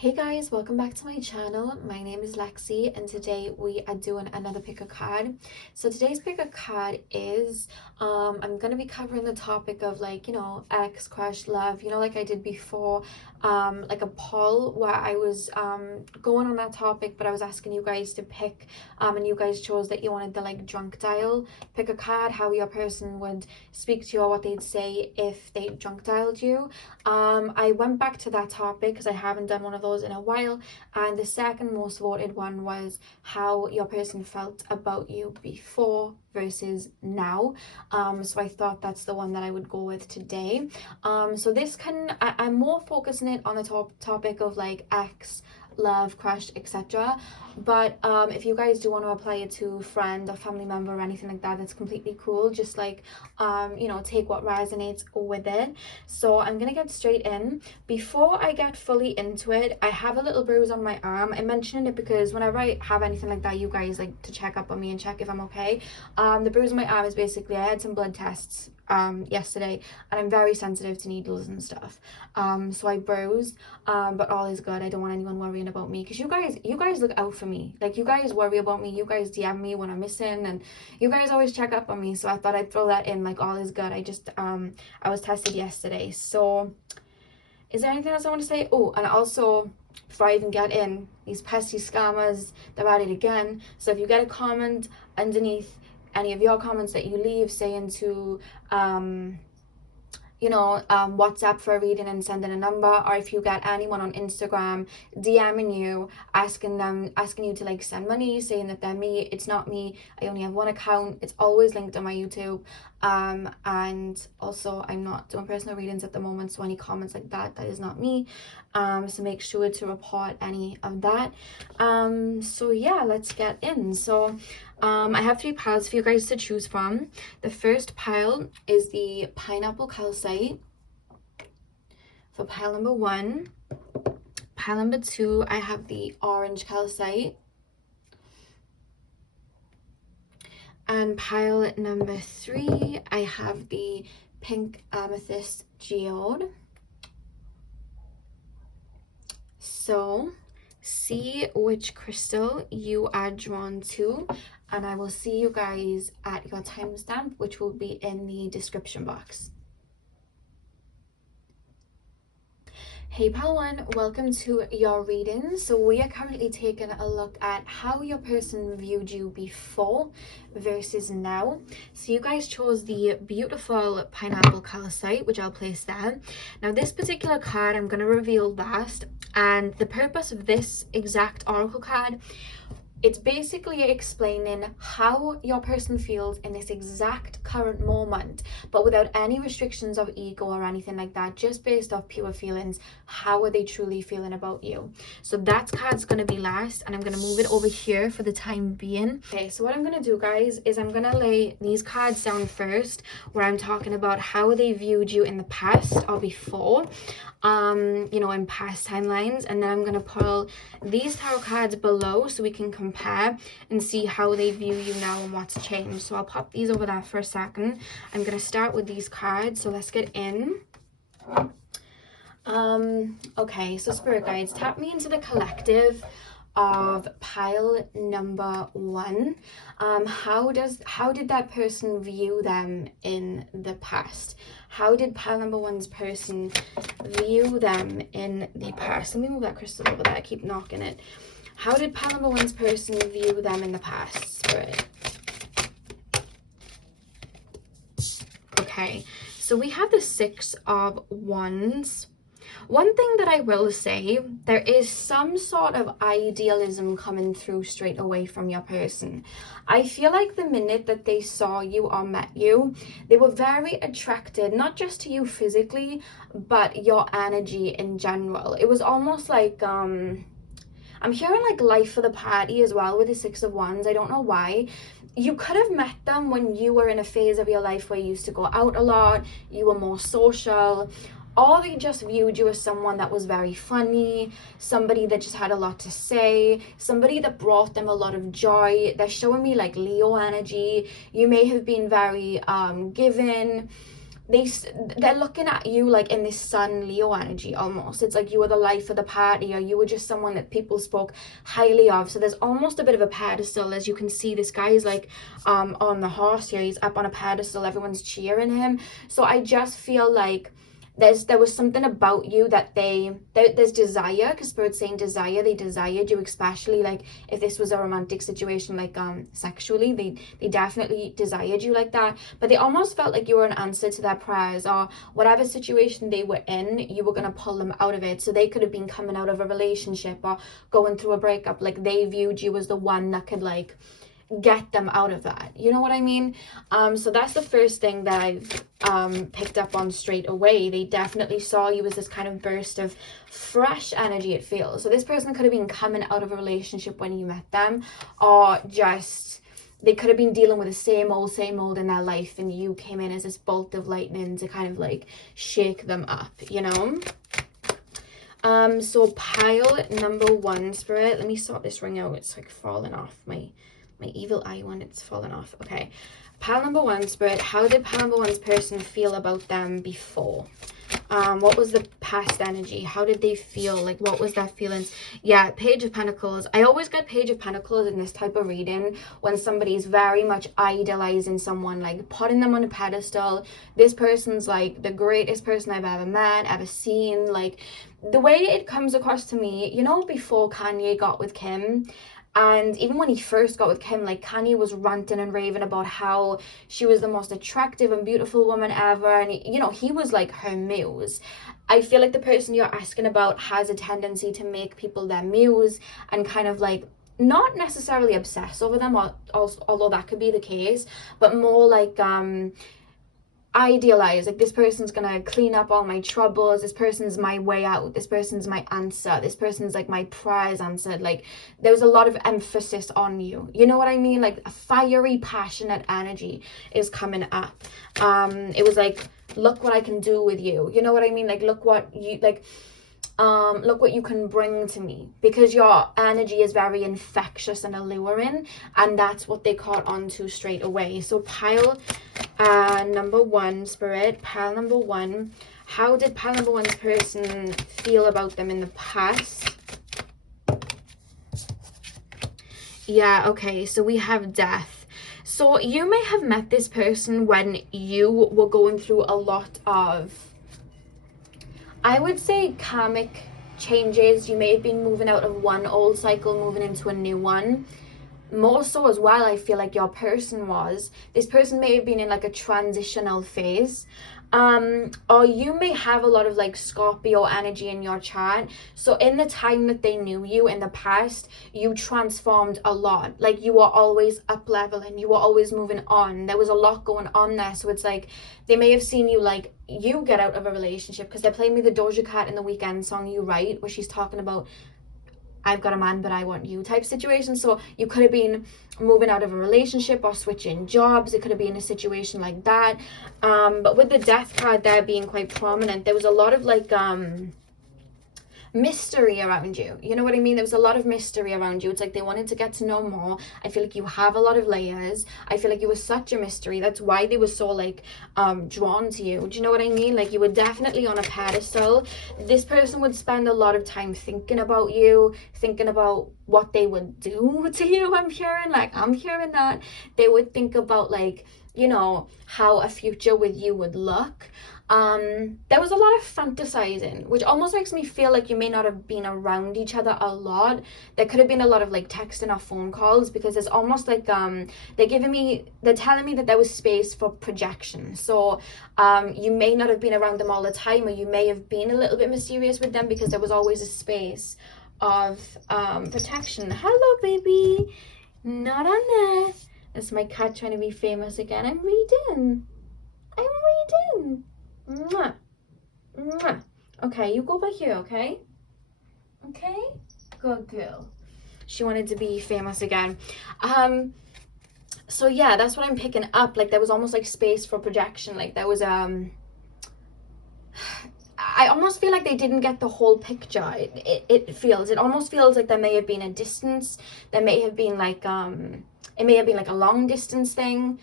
Hey guys, welcome back to my channel. My name is Lexi and today we are doing another pick a card. So today's pick a card is I'm gonna be covering the topic of ex, crush, love, like I did before, like a poll where I was going on that topic, but I was asking you guys to pick and you guys chose that you wanted the drunk dial pick a card, how your person would speak to you or what they'd say if they drunk dialed you. I went back to that topic because I haven't done one of those in a while, and the second most voted one was how your person felt about you before versus now. So I thought that's the one that I would go with today. So this I'm more focusing it on the topic of ex, love, crush, etc. But if you guys do want to apply it to a friend or family member or anything like that, that's completely cool. Just take what resonates with it. So I'm gonna get straight in. Before I get fully into it, I have a little bruise on my arm. I'm mentioning it because whenever I have anything like that, you guys like to check up on me and check if I'm okay. The bruise on my arm is basically I had some blood tests yesterday, and I'm very sensitive to needles and stuff, so I bruised, but all is good. I don't want anyone worrying about me because you guys look out for me. You guys worry about me, you guys DM me when I'm missing, and you guys always check up on me, so I thought I'd throw that in. All is good. I was tested yesterday. So is there anything else I want to say? Oh, and also, before I even get in, these pesky scammers, they're at it again. So if you get a comment underneath any of your comments that you leave saying to WhatsApp for a reading and sending a number, or if you get anyone on Instagram DMing you asking you to send money, saying that they're me, it's not me. I only have one account. It's always linked on my YouTube, and also I'm not doing personal readings at the moment, so any comments like that is not me. So make sure to report any of that. So yeah, let's get in. So I have 3 piles for you guys to choose from. The first pile is the pineapple calcite for pile number 1. Pile number 2, I have the orange calcite. And pile number 3, I have the pink amethyst geode. So see which crystal you are drawn to, and I will see you guys at your timestamp, which will be in the description box. Hey pile 1, welcome to your reading. So we are currently taking a look at how your person viewed you before versus now. So you guys chose the beautiful pineapple calcite, which I'll place there. Now this particular card I'm going to reveal last, and the purpose of this exact oracle card, it's basically explaining how your person feels in this exact current moment, but without any restrictions of ego or anything like that, just based off pure feelings. How are they truly feeling about you? So that card's going to be last, and I'm going to move it over here for the time being. Okay, so what I'm going to do, guys, is I'm going to lay these cards down first, where I'm talking about how they viewed you in the past or before, in past timelines, and then I'm going to pull these tarot cards below so we can compare and see how they view you now and what's changed. So I'll pop these over there for a second. I'm going to start with these cards, so let's get in. Okay, so spirit guides, tap me into the collective of pile number 1. How did that person view them in the past? How did pile number 1's person view them in the past? Let me move that crystal over there. I keep knocking it. How did pile number 1's person view them in the past, spirit? Okay, so we have the 6 of Wands. One thing that I will say, there is some sort of idealism coming through straight away from your person. I feel like the minute that they saw you or met you, they were very attracted, not just to you physically, but your energy in general. It was almost like, I'm hearing life for the party as well with the 6 of Wands. I don't know why. You could have met them when you were in a phase of your life where you used to go out a lot, you were more social, or they just viewed you as someone that was very funny, somebody that just had a lot to say, somebody that brought them a lot of joy. They're showing me Leo energy. You may have been very giving, they're looking at you like in this Sun Leo energy almost. It's like you were the life of the party, or you were just someone that people spoke highly of. So there's almost a bit of a pedestal. As you can see, this guy is like on the horse here. He's up on a pedestal. Everyone's cheering him. So I just feel like there was something about you that there's desire, because Spirit's saying desire. They desired you, especially like if this was a romantic situation, like sexually, they definitely desired you like that. But they almost felt like you were an answer to their prayers, or whatever situation they were in, you were going to pull them out of it. So they could have been coming out of a relationship or going through a breakup. Like they viewed you as the one that could like get them out of that, you know what I mean? So that's the first thing that I've picked up on straight away. They definitely saw you as this kind of burst of fresh energy, it feels. So this person could have been coming out of a relationship when you met them, or just they could have been dealing with the same old in their life, and you came in as this bolt of lightning to kind of like shake them up, you know? So pile number 1, Spirit, let me sort this ring out. It's like falling off my evil eye one, it's fallen off. Okay, pile number 1, Spirit, how did pile number 1's person feel about them before? What was the past energy? How did they feel? Like, what was their feelings? Yeah, Page of Pentacles. I always get Page of Pentacles in this type of reading when somebody's very much idolizing someone, like putting them on a pedestal. This person's like the greatest person I've ever met, ever seen. Like, the way it comes across to me, you know, before Kanye got with Kim, and even when he first got with Kim, like Kanye was ranting and raving about how she was the most attractive and beautiful woman ever. And, you know, he was like her muse. I feel like the person you're asking about has a tendency to make people their muse and kind of like not necessarily obsess over them, although that could be the case, but more like idealize, like this person's gonna clean up all my troubles, this person's my way out, this person's my answer, this person's like my prize answered. Like there was a lot of emphasis on you, you know what I mean? Like a fiery, passionate energy is coming up. It was like, look what I can do with you, you know what I mean? Like look what you like, look what you can bring to me, because your energy is very infectious and alluring, and that's what they caught on to straight away. So pile number 1, Spirit, pile number 1, how did pile number 1's person feel about them in the past? Yeah, okay, so we have death. So you may have met this person when you were going through a lot of, I would say, karmic changes. You may have been moving out of one old cycle, moving into a new one. More so as well, I feel like your person was. This person may have been in like a transitional phase. Or you may have a lot of like Scorpio energy in your chart. So in the time that they knew you in the past, you transformed a lot. Like you were always up leveling, you were always moving on. There was a lot going on there. So it's like they may have seen you like you get out of a relationship, because they're playing me the Doja Cat in the Weekend song You Right, where she's talking about I've got a man but I want you type situation. So you could have been moving out of a relationship or switching jobs. It could have been a situation like that. But with the death card there being quite prominent, there was a lot of like mystery around you, you know what I mean? There was a lot of mystery around you. It's like they wanted to get to know more. I feel like you have a lot of layers. I feel like you were such a mystery. That's why they were so like drawn to you. Do you know what I mean? Like you were definitely on a pedestal. This person would spend a lot of time thinking about you, thinking about what they would do to you. I'm hearing that they would think about like, you know, how a future with you would look. There was a lot of fantasizing, which almost makes me feel like you may not have been around each other a lot. There could have been a lot of like texting or phone calls, because it's almost like they're telling me that there was space for projection. So you may not have been around them all the time, or you may have been a little bit mysterious with them because there was always a space of protection. Hello baby, not on there. That's my cat trying to be famous again. I'm reading. Mwah. Mwah. Okay, you go back here, okay? Okay? Good girl. She wanted to be famous again. So yeah, that's what I'm picking up. Like there was almost like space for projection. Like there was I almost feel like they didn't get the whole picture. It almost feels like there may have been a distance. There may have been like it may have been like a long distance thing.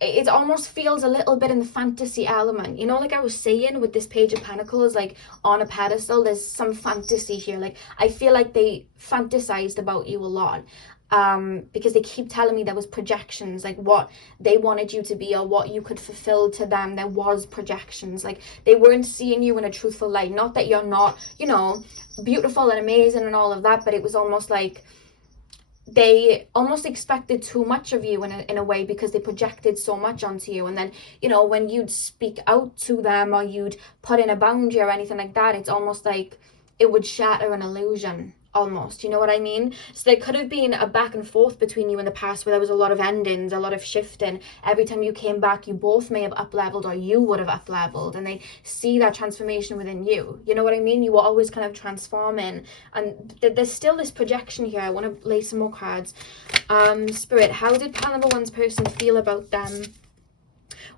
it almost feels a little bit in the fantasy element, you know, like I was saying with this Page of Pentacles, like on a pedestal, there's some fantasy here. Like I feel like they fantasized about you a lot, because they keep telling me there was projections, like what they wanted you to be or what you could fulfill to them. There was projections, like they weren't seeing you in a truthful light. Not that you're not, you know, beautiful and amazing and all of that, but it was almost like they almost expected too much of you in a way, because they projected so much onto you. And then, you know, when you'd speak out to them or you'd put in a boundary or anything like that, it's almost like it would shatter an illusion almost, you know what I mean? So there could have been a back and forth between you in the past where there was a lot of endings, a lot of shifting. Every time you came back, you both may have up leveled, or you would have up leveled, and they see that transformation within you, you know what I mean? You were always kind of transforming, and there's still this projection here. I want to lay some more cards. Spirit, how did pile number one's person feel about them?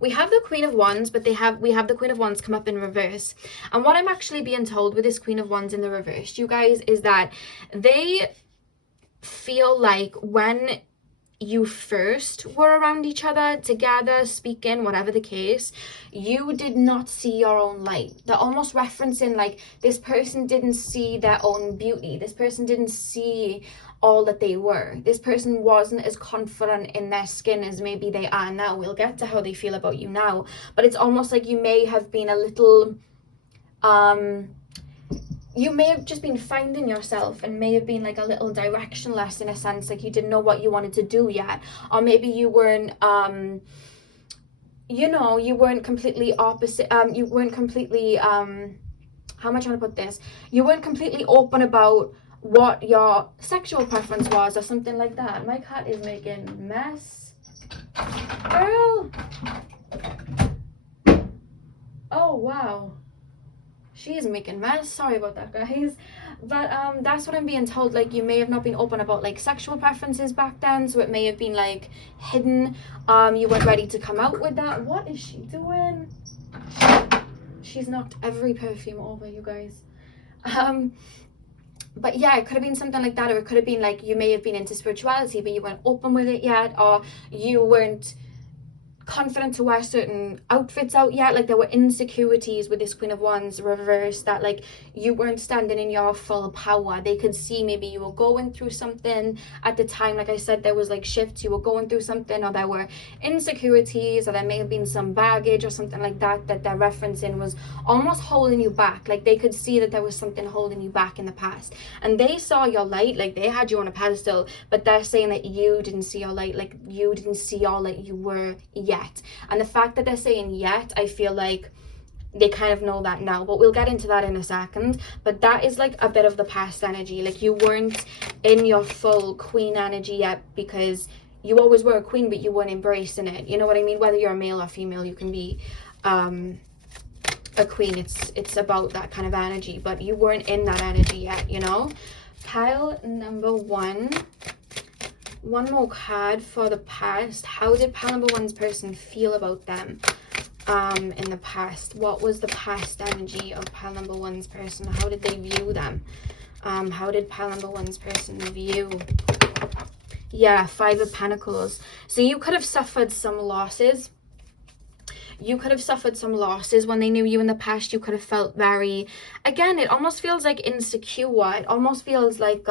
We have the Queen of Wands, but we have the Queen of Wands come up in reverse. And what I'm actually being told with this Queen of Wands in the reverse, you guys, is that they feel like when you first were around each other, together, speaking, whatever the case, you did not see your own light. They're almost referencing like this person didn't see their own beauty. This person didn't see all that they were. This person wasn't as confident in their skin as maybe they are now. We'll get to how they feel about you now, but it's almost like you may have been a little you may have just been finding yourself and may have been like a little directionless in a sense, like you didn't know what you wanted to do yet. Or maybe you weren't you know, you weren't completely opposite, you weren't completely how am I trying to put this, you weren't completely open about what your sexual preference was or something like that. My cat is making mess, girl. Oh wow, she is making mess. Sorry about that, guys. But that's what I'm being told. Like you may have not been open about like sexual preferences back then, so it may have been like hidden. You weren't ready to come out with that. What is she doing? She's knocked every perfume over, you guys. But yeah, it could have been something like that, or it could have been like you may have been into spirituality but you weren't open with it yet, or you weren't confident to wear certain outfits out yet. Like there were insecurities with this Queen of Wands reverse, that like you weren't standing in your full power. They could see maybe you were going through something at the time. Like I said, there was like shifts, you were going through something, or there were insecurities, or there may have been some baggage or something like that that they're referencing was almost holding you back. Like they could see that there was something holding you back in the past, and they saw your light. Like they had you on a pedestal, but they're saying that you didn't see your light, like you didn't see all that you were yet. And the fact that they're saying yet, I feel like they kind of know that now, but we'll get into that in a second. But that is like a bit of the past energy. Like you weren't in your full queen energy yet, because you always were a queen but you weren't embracing it, you know what I mean? Whether you're a male or female, you can be a queen. It's about that kind of energy, but you weren't in that energy yet, you know. Pile number one more card for the past. How did pile number one's person feel about them in the past? What was the past energy of pile number one's person? How did they view them? How did pile number one's person view? Yeah, Five of Pentacles. So you could have suffered some losses. You could have suffered some losses when they knew you in the past. You could have felt very, again, it almost feels like insecure. It almost feels like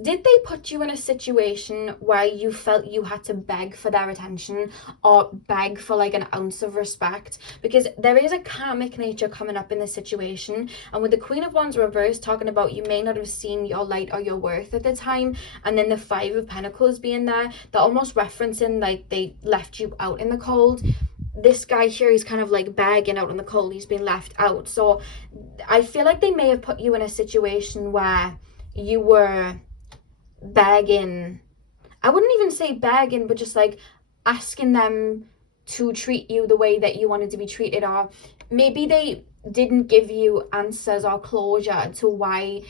did they put you in a situation where you felt you had to beg for their attention, or beg for like an ounce of respect? Because there is a karmic nature coming up in this situation, and with the Queen of Wands reverse talking about you may not have seen your light or your worth at the time, and then the Five of Pentacles being there, they're almost referencing like they left you out in the cold. This guy here is kind of like begging out in the cold. He's been left out. So I feel like they may have put you in a situation where you were begging. I wouldn't even say begging, but just like asking them to treat you the way that you wanted to be treated, or maybe they didn't give you answers or closure to why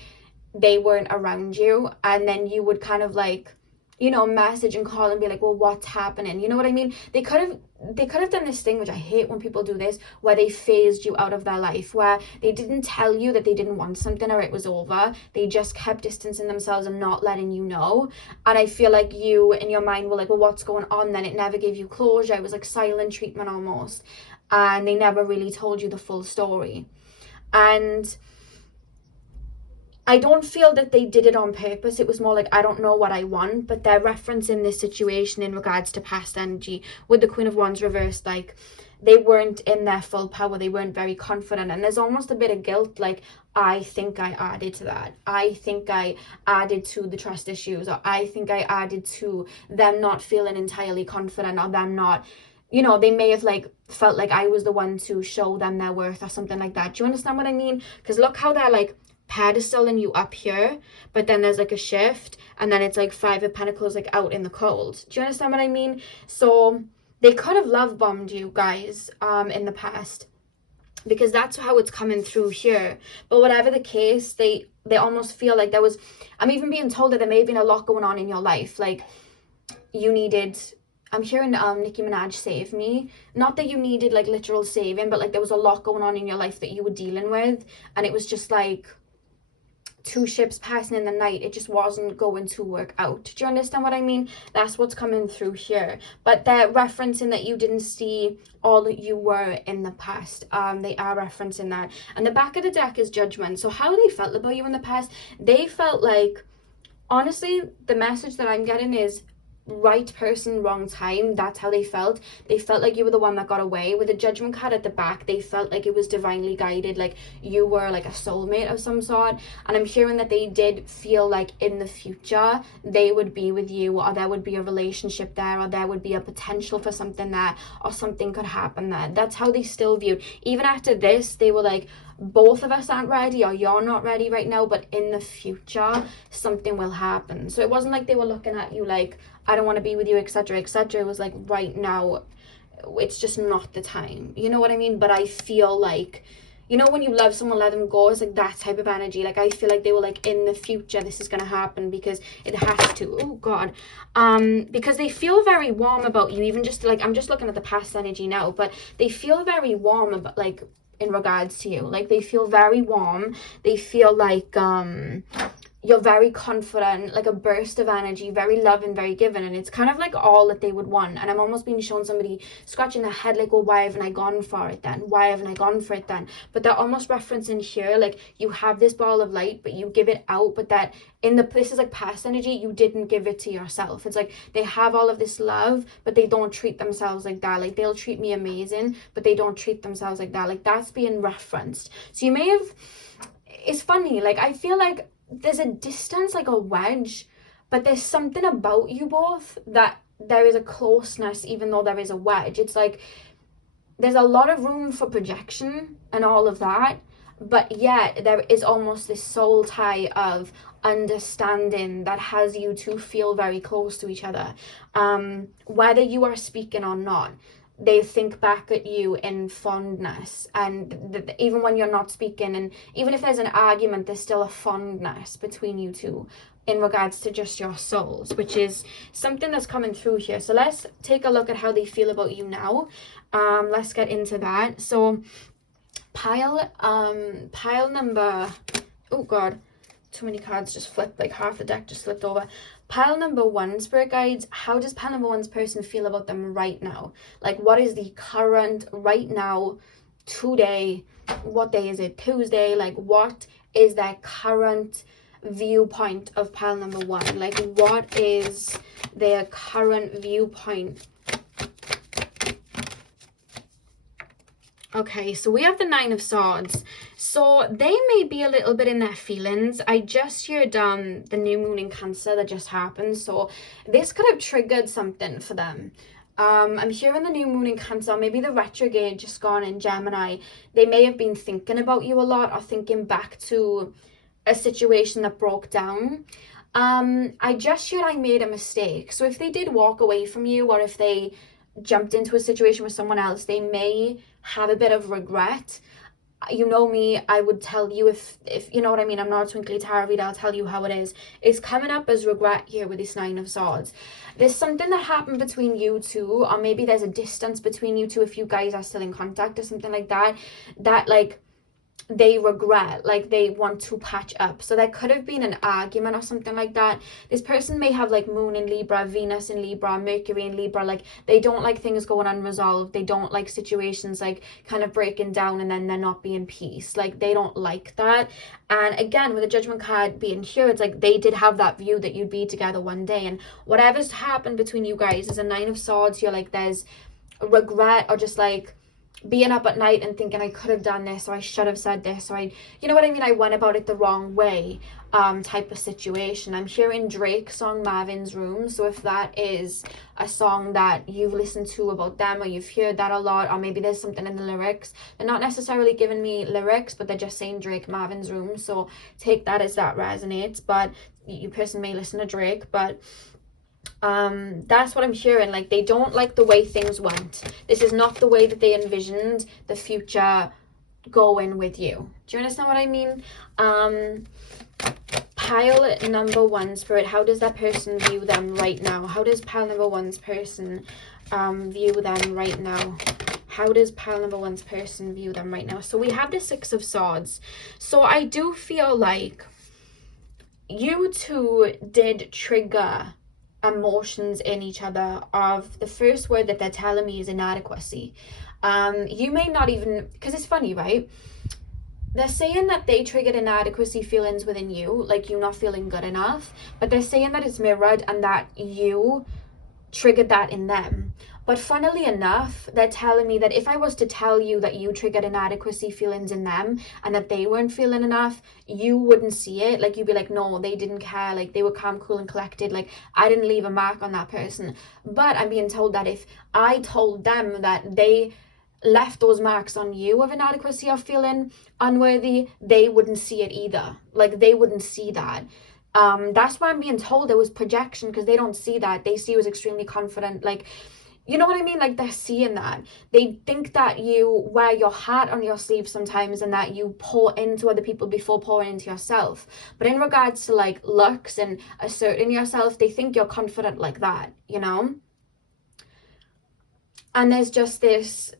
they weren't around you, and then you would kind of like, you know, message and call and be like, well, what's happening? You know what I mean? They could have done this thing, which I hate when people do this, where they phased you out of their life, where they didn't tell you that they didn't want something or it was over. They just kept distancing themselves and not letting you know. And I feel like you in your mind were like, well, what's going on then? It never gave you closure. It was like silent treatment almost. And they never really told you the full story. And I don't feel that they did it on purpose. It was more like, I don't know what I want, but they're referencing this situation in regards to past energy with the Queen of Wands reversed. Like, they weren't in their full power. They weren't very confident. And there's almost a bit of guilt, like, I think I added to that. I think I added to the trust issues, or I think I added to them not feeling entirely confident, or them not, you know, they may have like felt like I was the one to show them their worth or something like that. Do you understand what I mean? Because look how they're like pedestaling you up here, but then there's like a shift, and then it's like Five of Pentacles like out in the cold. Do you understand what I mean? So they could have love bombed you guys in the past, because that's how it's coming through here. But whatever the case, they almost feel like there was, I'm even being told that there may have been a lot going on in your life, like you needed, I'm hearing Nicki Minaj save me. Not that you needed like literal saving, but like there was a lot going on in your life that you were dealing with, and it was just like two ships passing in the night. It just wasn't going to work out. Do you understand what I mean? That's what's coming through here. But they're referencing that you didn't see all that you were in the past. They are referencing that. And the back of the deck is Judgment. So how they felt about you in the past, they felt like, honestly, the message that I'm getting is right person, wrong time. That's how they felt. They felt like you were the one that got away. With the Judgment card at the back, they felt like it was divinely guided, like you were like a soulmate of some sort. And I'm hearing that they did feel like in the future they would be with you, or there would be a relationship there, or there would be a potential for something there, or something could happen there. That's how they still viewed. Even after this, they were like, both of us aren't ready, or you're not ready right now, but in the future something will happen. So it wasn't like they were looking at you like, I don't want to be with you, etc., etc. It was like, right now it's just not the time. You know what I mean? But I feel like, you know, when you love someone, let them go. It's like that type of energy. Like I feel like they were like, in the future this is gonna happen, because it has to. Oh god. Because they feel very warm about you. Even just like, I'm just looking at the past energy now, but they feel very warm about, like, in regards to you. Like they feel very warm. They feel like you're very confident, like a burst of energy, very loving, very giving, and it's kind of like all that they would want. And I'm almost being shown somebody scratching their head like, well, why haven't I gone for it then? Why haven't I gone for it then? But they're almost referencing here, like, you have this ball of light, but you give it out, but that in the, this is like past energy, you didn't give it to yourself. It's like they have all of this love, but they don't treat themselves like that. Like, they'll treat me amazing, but they don't treat themselves like that. Like, that's being referenced. So you may have, it's funny, like, I feel like there's a distance, like a wedge, but there's something about you both that there is a closeness, even though there is a wedge. It's like there's a lot of room for projection and all of that, but yet there is almost this soul tie of understanding that has you two feel very close to each other. Whether you are speaking or not, they think back at you in fondness, and even when you're not speaking, and even if there's an argument, there's still a fondness between you two in regards to just your souls, which is something that's coming through here. So let's take a look at how they feel about you now. Let's get into that. So pile number, oh god, too many cards just flipped, like half the deck just flipped over. Pile number one, Spirit Guides, how does pile number one's person feel about them right now? Like, what is the current, right now, today, what day is it, Tuesday? Like, what is their current viewpoint of pile number one? Like, what is their current viewpoint? Okay, so we have the Nine of Swords. So they may be a little bit in their feelings. I just heard the new moon in Cancer that just happened. So this could have triggered something for them. I'm hearing the new moon in Cancer, maybe the retrograde just gone in Gemini. They may have been thinking about you a lot, or thinking back to a situation that broke down. I just heard I made a mistake. So if they did walk away from you, or if they jumped into a situation with someone else, they may have a bit of regret. you know me, I would tell you if you know what I mean. I'm not a twinkly tarot reader, I'll tell you how it is. It's coming up as regret here with this Nine of Swords. There's something that happened between you two, or maybe there's a distance between you two if you guys are still in contact or something like that, that like they regret, like they want to patch up. So there could have been an argument or something like that. This person may have like Moon in Libra, Venus in Libra, Mercury in Libra. Like they don't like things going unresolved. They don't like situations like kind of breaking down and then there not being peace. Like they don't like that. And again, with the Judgment card being here, it's like they did have that view that you'd be together one day, and whatever's happened between you guys is a Nine of Swords here. Like there's regret, or just like being up at night and thinking I could have done this, or I should have said this, or you know what I mean, I went about it the wrong way, type of situation. I'm hearing Drake's song Marvin's Room, so if that is a song that you've listened to about them, or you've heard that a lot, or maybe there's something in the lyrics, they're not necessarily giving me lyrics, but they're just saying Drake Marvin's Room, so take that as that resonates. But you person may listen to Drake, but that's what I'm hearing. Like they don't like the way things went. This is not the way that they envisioned the future going with you. Do you understand what I mean? Pile number one, Spirit, how does that person view them right now? How does pile number one's person view them right now? How does pile number one's person view them right now? So we have the Six of Swords. So I do feel like you two did trigger emotions in each other. Of the first word that they're telling me is inadequacy. You may not even, because it's funny, right? They're saying that they triggered inadequacy feelings within you, like you not feeling good enough, but they're saying that it's mirrored and that you triggered that in them. But funnily enough, they're telling me that if I was to tell you that you triggered inadequacy feelings in them and that they weren't feeling enough, you wouldn't see it. Like you'd be like, no, they didn't care. Like they were calm, cool and collected. Like I didn't leave a mark on that person. But I'm being told that if I told them that they left those marks on you of inadequacy or feeling unworthy, they wouldn't see it either. Like they wouldn't see that. That's why I'm being told there was projection, because they don't see that. They see you as extremely confident. Like, you know what I mean? Like they're seeing that. They think that you wear your heart on your sleeve sometimes and that you pour into other people before pouring into yourself. But in regards to like looks and asserting yourself, they think you're confident like that, you know? And there's just this,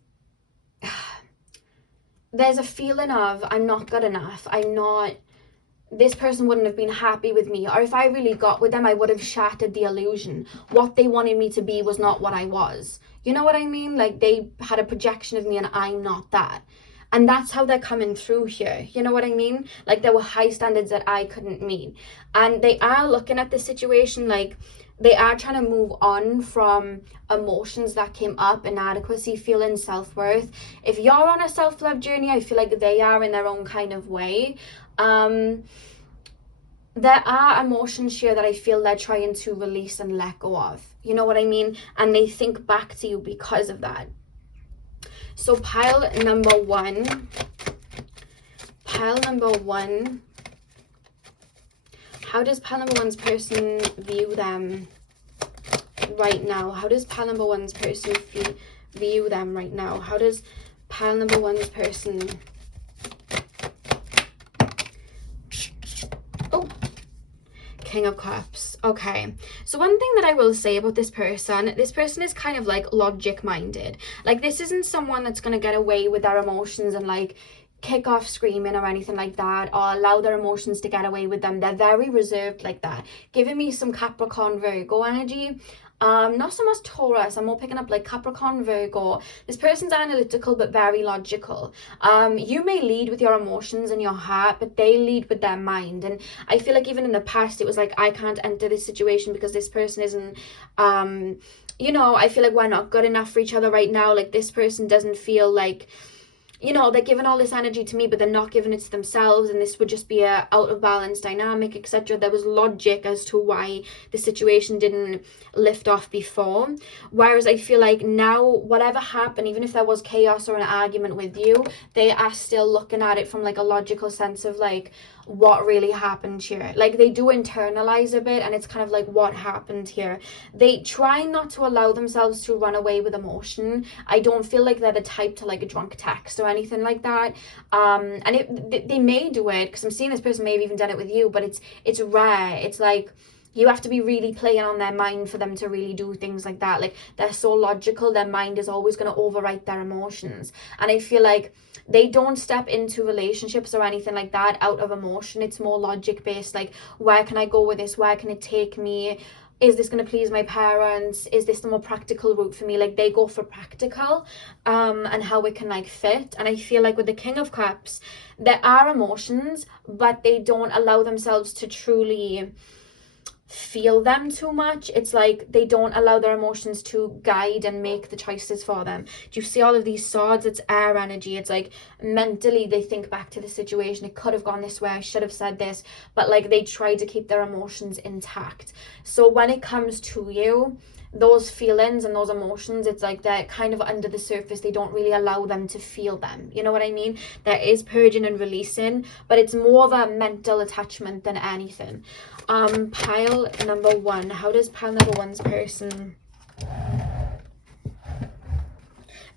there's a feeling of I'm not good enough. This person wouldn't have been happy with me, or if I really got with them, I would have shattered the illusion. What they wanted me to be was not what I was. You know what I mean? Like they had a projection of me and I'm not that. And that's how they're coming through here. You know what I mean? Like there were high standards that I couldn't meet. And they are looking at the situation like they are trying to move on from emotions that came up, inadequacy, feeling, self-worth. If you're on a self-love journey, I feel like they are in their own kind of way. There are emotions here that I feel they're trying to release and let go of. You know what I mean? And they think back to you because of that. So pile number one. How does pile number one's person view them right now? How does pile number one's person view them right now? How does pile number one's person... Oh, King of Cups. Okay, so one thing that I will say about this person is kind of like logic minded. Like this isn't someone that's gonna get away with their emotions and like kick off screaming or anything like that, or allow their emotions to get away with them. They're very reserved like that, giving me some Capricorn Virgo energy. Not so much Taurus, I'm more picking up like Capricorn, Virgo. This person's analytical but very logical. You may lead with your emotions and your heart, but they lead with their mind. And I feel like even in the past, it was like, I can't enter this situation because this person isn't, you know, I feel like we're not good enough for each other right now. Like this person doesn't feel like, you know, they're giving all this energy to me, but they're not giving it to themselves, and this would just be a out of balance dynamic, etc. There was logic as to why the situation didn't lift off before. Whereas I feel like now, whatever happened, even if there was chaos or an argument with you, they are still looking at it from like a logical sense of like, what really happened here. Like, they do internalize a bit, and it's kind of like, what happened here? They try not to allow themselves to run away with emotion. I don't feel like they're the type to like a drunk text or anything like that. And they may do it, because I'm seeing this person may have even done it with you, but it's rare. It's like, you have to be really playing on their mind for them to really do things like that. Like, they're so logical, their mind is always going to overwrite their emotions. And I feel like they don't step into relationships or anything like that out of emotion. It's more logic based. Like, where can I go with this? Where can it take me? Is this going to please my parents? Is this the more practical route for me? Like, they go for practical, and how it can like fit. And I feel like with the King of Cups, there are emotions, but they don't allow themselves to truly feel them too much. It's like they don't allow their emotions to guide and make the choices for them. Do you see all of these swords? It's air energy. It's like mentally they think back to the situation. It could have gone this way. I should have said this. But like, they try to keep their emotions intact. So when it comes to you, those feelings and those emotions, it's like they're kind of under the surface. They don't really allow them to feel them. You know what I mean? There is purging and releasing, but it's more of a mental attachment than anything. Pile number one. How does pile number one's person...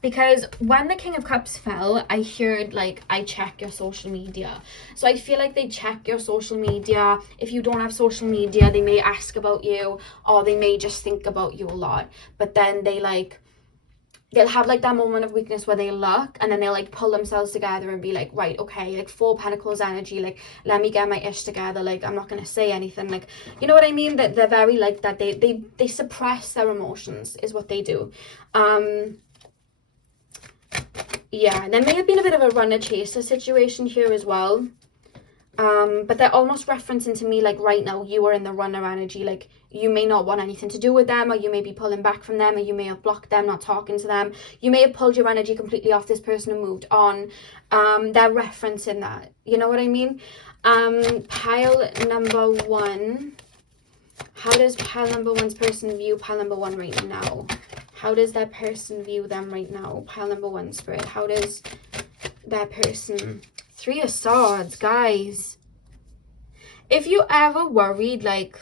Because when the King of Cups fell, I heard like, I check your social media. So I feel like they check your social media. If you don't have social media, they may ask about you, or they may just think about you a lot. But then they'll have like that moment of weakness where they look, and then they'll like pull themselves together and be like, right, okay, like 4 Pentacles energy, like, let me get my ish together, like, I'm not gonna say anything, like, you know what I mean? That they're very like that. They suppress their emotions is what they do. Yeah, there may have been a bit of a runner-chaser situation here as well. But they're almost referencing to me like, right now, you are in the runner energy. Like, you may not want anything to do with them, or you may be pulling back from them, or you may have blocked them, not talking to them. You may have pulled your energy completely off this person and moved on. They're referencing that. You know what I mean? Pile number one. How does pile number one's person view pile number one right now? How does that person view them right now? Pile number one, Spirit. How does that person... 3 of Swords, guys. If you ever worried, like,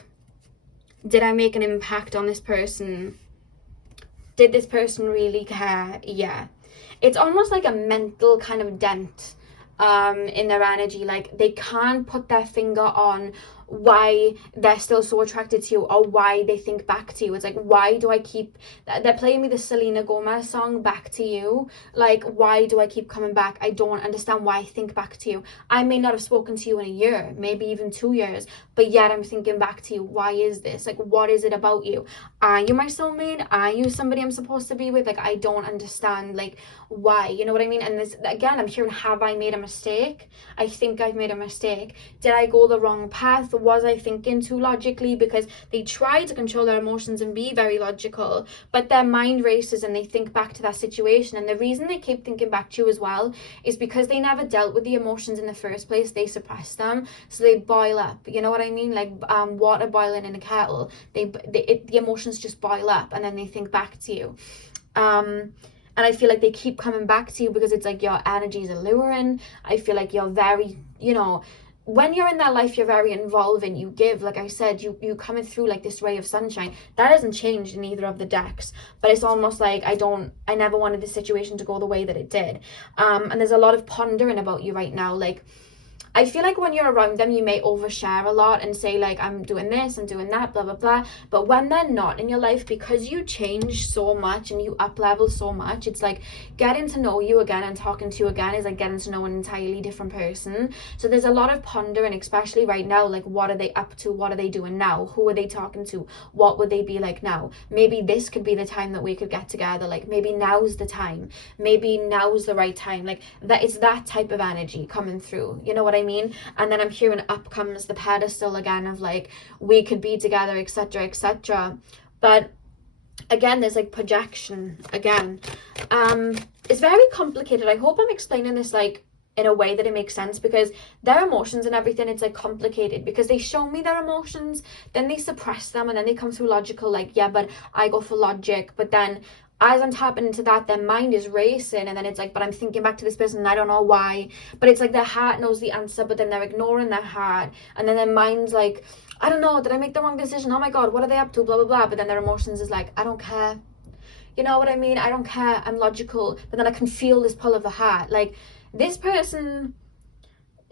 did I make an impact on this person? Did this person really care? Yeah. It's almost like a mental kind of dent in their energy. Like, they can't put their finger on why they're still so attracted to you, or why they think back to you. It's like, why do I keep... They're playing me the Selena Gomez song, Back to You. Like, why do I keep coming back? I don't understand why I think back to you. I may not have spoken to you in a year, maybe even 2 years, but yet I'm thinking back to you. Why is this? Like, what is it about you? Are you my soulmate? Are you somebody I'm supposed to be with? Like, I don't understand, like, why? You know what I mean? And this, again, I'm hearing, have I made a mistake? I think I've made a mistake. Did I go the wrong path? Was I thinking too logically? Because they try to control their emotions and be very logical, but their mind races and they think back to that situation. And the reason they keep thinking back to you as well is because they never dealt with the emotions in the first place. They suppressed them, so they boil up. You know what I mean? Like water boiling in a kettle. The emotions just boil up, and then they think back to you. And I feel like they keep coming back to you because it's like your energy is alluring. I feel like you're very, you know, when you're in that life, you're very involving. You give, like I said, you coming through like this ray of sunshine. That hasn't changed in either of the decks, but it's almost like I never wanted the situation to go the way that it did. And there's a lot of pondering about you right now. Like, I feel like when you're around them, you may overshare a lot and say like, I'm doing this, I'm doing that, blah, blah, blah. But when they're not in your life, because you change so much and you up level so much, it's like getting to know you again and talking to you again is like getting to know an entirely different person. So there's a lot of pondering, especially right now, like, what are they up to? What are they doing now? Who are they talking to? What would they be like now? Maybe this could be the time that we could get together. Like, maybe now's the time. Maybe now's the right time. Like, that, it's that type of energy coming through. You know what I mean? And then I'm hearing up comes the pedestal again of like, we could be together, etc., etc. But again, there's like projection again. It's very complicated. I hope I'm explaining this like in a way that it makes sense, because their emotions and everything, it's like complicated because they show me their emotions, then they suppress them, and then they come through logical, like, yeah, but I go for logic, but then as I'm tapping into that, their mind is racing, and then it's like, but I'm thinking back to this person and I don't know why. But it's like their heart knows the answer, but then they're ignoring their heart, and then their mind's like, I don't know, did I make the wrong decision? Oh my god, what are they up to? Blah blah blah. But then their emotions is like, I don't care. You know what I mean? I don't care. I'm logical, but then I can feel this pull of the heart. Like, this person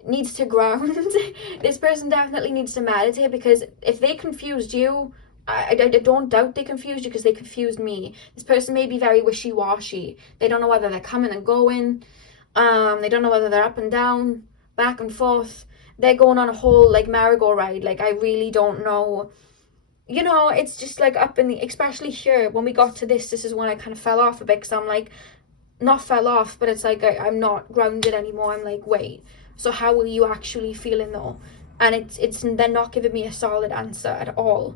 needs to ground. This person definitely needs to meditate, because if they confused you, I don't doubt they confused you, because they confused me. This person may be very wishy-washy. They don't know whether they're coming and going. They don't know whether they're up and down, back and forth. They're going on a whole like merry-go-round. Like, I really don't know. You know, it's just like up in the, especially here when we got to this is when I kind of fell off a bit, because I'm like, not fell off, but it's like I'm not grounded anymore. I'm like, wait, so how are you actually feeling though? And it's they're not giving me a solid answer at all.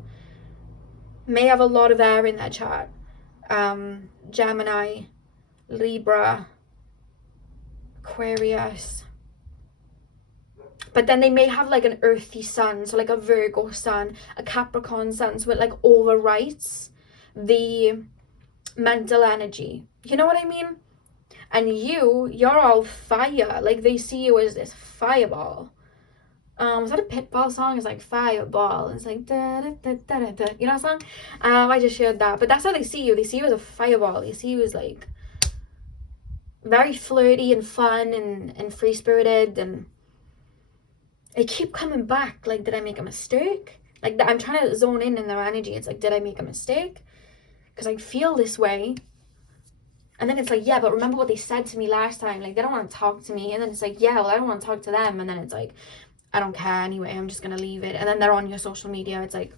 May have a lot of air in their chart. Gemini, Libra, Aquarius. But then they may have like an earthy sun, so like a Virgo sun, a Capricorn sun, so it like overwrites the mental energy. You know what I mean? And you're all fire. Like, they see you as this fireball. Was that a Pitbull song? It's like fireball. It's like da da da da da. You know that song? I just shared that. But that's how they see you. They see you as a fireball. They see you as like very flirty and fun and free spirited, and they keep coming back. Like, did I make a mistake? Like, I'm trying to zone in their energy. It's like, did I make a mistake? Because I feel this way. And then it's like, yeah, but remember what they said to me last time. Like, they don't want to talk to me. And then it's like, yeah, well, I don't want to talk to them. And then it's like, I don't care anyway. I'm just going to leave it. And then they're on your social media. It's like,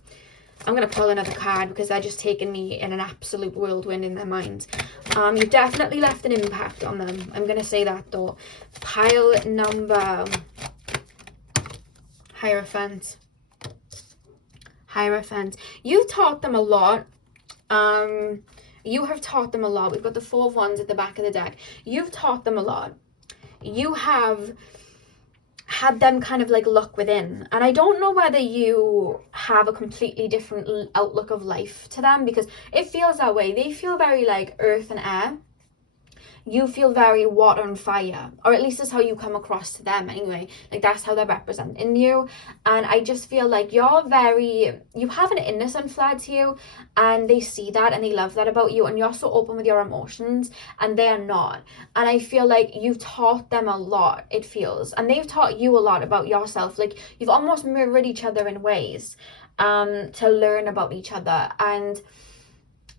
I'm going to pull another card, because they're just taking me in an absolute whirlwind in their minds. You've definitely left an impact on them. I'm going to say that, though. Pile number... Hierophant. You've taught them a lot. You have taught them a lot. We've got the 4 of Wands at the back of the deck. You've taught them a lot. You have had them kind of like look within. And I don't know whether you have a completely different outlook of life to them, because it feels that way. They feel very like earth and air. You feel very water and fire, or at least that's how you come across to them anyway. Like, that's how they're representing you. And I just feel like you have an innocent flair to you, and they see that and they love that about you, and you're so open with your emotions, and they're not. And I feel like you've taught them a lot, it feels, and they've taught you a lot about yourself. Like, you've almost mirrored each other in ways to learn about each other. And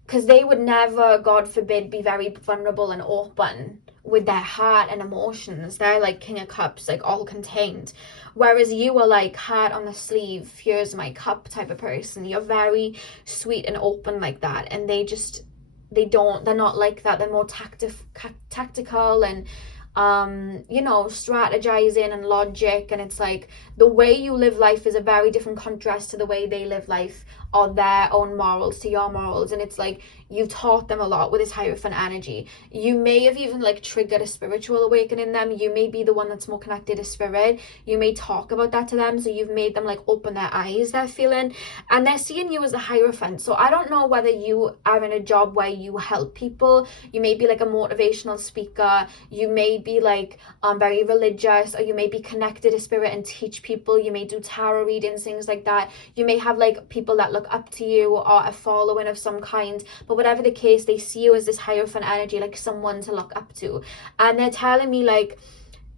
because they would never, God forbid, be very vulnerable and open with their heart and emotions. They're like King of Cups, like all contained. Whereas you are like heart on the sleeve, here's my cup type of person. You're very sweet and open like that. And they're not like that. They're more tactical and strategizing and logic. And it's like the way you live life is a very different contrast to the way they live life, or their own morals to your morals. And it's like you've taught them a lot with this Hierophant energy. You may have even like triggered a spiritual awakening in them. You may be the one that's more connected to spirit. You may talk about that to them, so you've made them like open their eyes, they're feeling, and they're seeing you as a Hierophant. So I don't know whether you are in a job where you help people. You may be like a motivational speaker. You may be like very religious, or you may be connected to spirit and teach people. You may do tarot readings, things like that. You may have like people that look up to you, or a following of some kind. But whatever the case, they see you as this Hierophant energy, like someone to look up to. And they're telling me like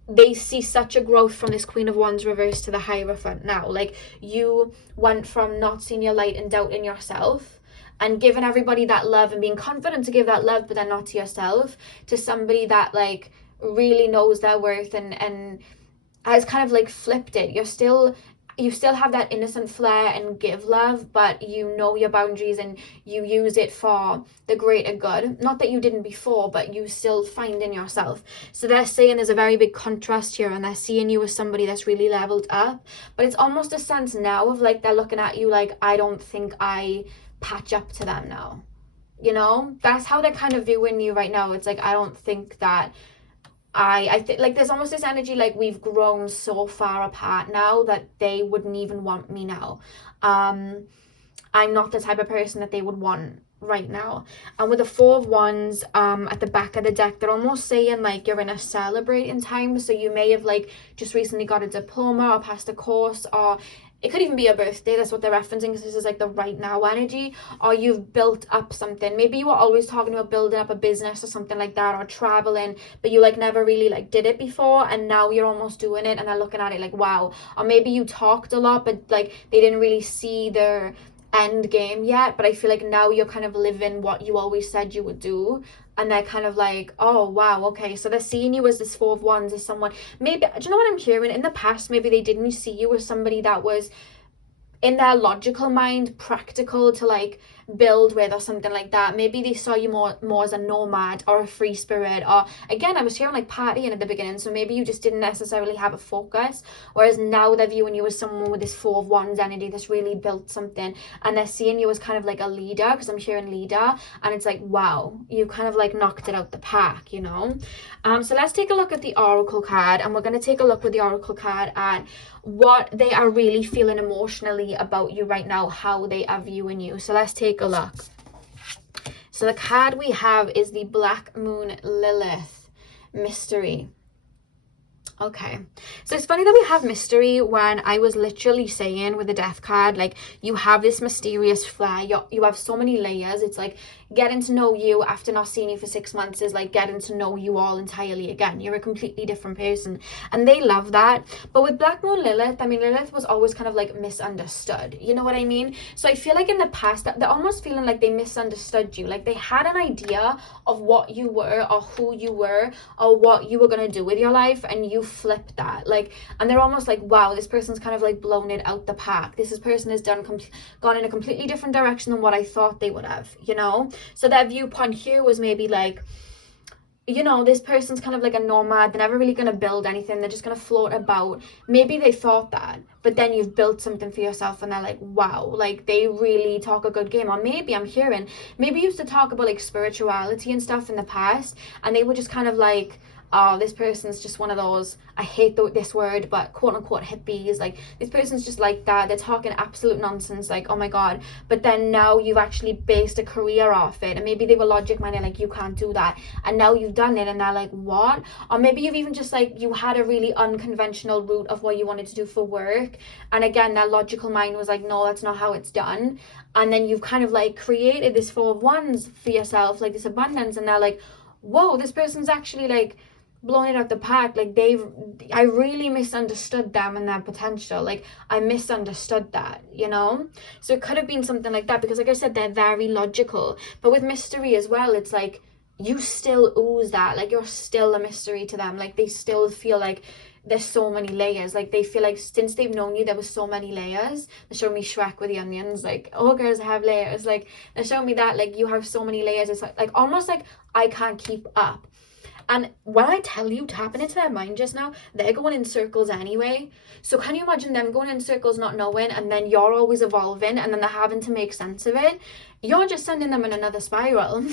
they see such a growth from this Queen of Wands reverse to the Hierophant now. Like, you went from not seeing your light and doubting yourself and giving everybody that love and being confident to give that love, but then not to yourself, to somebody that like really knows their worth and has kind of like flipped it. You still have that innocent flair and give love, but you know your boundaries and you use it for the greater good. Not that you didn't before, but you still find in yourself. So they're saying there's a very big contrast here, and they're seeing you as somebody that's really leveled up. But it's almost a sense now of like they're looking at you like, I don't think I patch up to them now. You know, that's how they're kind of viewing you right now. It's like, I don't think that I think like there's almost this energy like we've grown so far apart now that they wouldn't even want me now. I'm not the type of person that they would want right now. And with the Four of Wands at the back of the deck, they're almost saying like you're in a celebrating time. So you may have like just recently got a diploma or passed a course, or it could even be a birthday. That's what they're referencing, because this is like the right now energy. Or you've built up something. Maybe you were always talking about building up a business or something like that, or traveling, but you like never really like did it before, and now you're almost doing it and they're looking at it like wow. Or maybe you talked a lot but like they didn't really see their end game yet, but I feel like now you're kind of living what you always said you would do, and they're kind of like, oh wow, okay. So they're seeing you as this Four of Wands, as someone, maybe, do you know what I'm hearing, in the past maybe they didn't see you as somebody that was in their logical mind practical to like build with or something like that. Maybe they saw you more as a nomad or a free spirit, or again, I was hearing like partying at the beginning, so maybe you just didn't necessarily have a focus, whereas now they're viewing you as someone with this Four of Wands energy that's really built something, and they're seeing you as kind of like a leader, because I'm hearing leader, and it's like wow, you kind of like knocked it out the park, you know. So let's take a look at the oracle card, and we're going to take a look with the oracle card at what they are really feeling emotionally about you right now, how they are viewing you. So let's take a look. So the card we have is the Black Moon Lilith Mystery. Okay, so it's funny that we have mystery when I was literally saying with the Death card, like you have this mysterious flair, you have so many layers. It's like getting to know you after not seeing you for 6 months is like getting to know you all entirely again. You're a completely different person, and they love that. But with Black Moon Lilith, I mean, Lilith was always kind of like misunderstood, you know what I mean? So I feel like in the past that they're almost feeling like they misunderstood you, like they had an idea of what you were or who you were or what you were going to do with your life, and you flipped that, like, and they're almost like wow, this person's kind of like blown it out the park. This person has gone in a completely different direction than what I thought they would have, you know. So their viewpoint here was maybe like, you know, this person's kind of like a nomad. They're never really going to build anything. They're just going to float about. Maybe they thought that, but then you've built something for yourself and they're like, wow, like they really talk a good game. Or maybe I'm hearing, maybe you used to talk about like spirituality and stuff in the past, and they were just kind of like, oh, this person's just one of those, I hate this word, but quote unquote hippies. Like this person's just like that. They're talking absolute nonsense, like, oh my God. But then now you've actually based a career off it. And maybe they were logic minded, like you can't do that. And now you've done it and they're like, what? Or maybe you've even just like, you had a really unconventional route of what you wanted to do for work. And again, that logical mind was like, no, that's not how it's done. And then you've kind of like created this Four of Wands for yourself, like this abundance. And they're like, whoa, this person's actually like blown it out the park. Like I really misunderstood them and their potential. Like I misunderstood that, you know. So it could have been something like that, because like I said, they're very logical. But with mystery as well, it's like you still ooze that, like you're still a mystery to them. Like they still feel like there's so many layers. Like they feel like since they've known you, there was so many layers. They showed me Shrek with the onions, like, oh girls have layers. Like they showed me that, like you have so many layers. It's like almost like I can't keep up. And when I tell you, tapping into their mind just now, they're going in circles anyway. So can you imagine them going in circles not knowing, and then you're always evolving, and then they're having to make sense of it? You're just sending them in another spiral.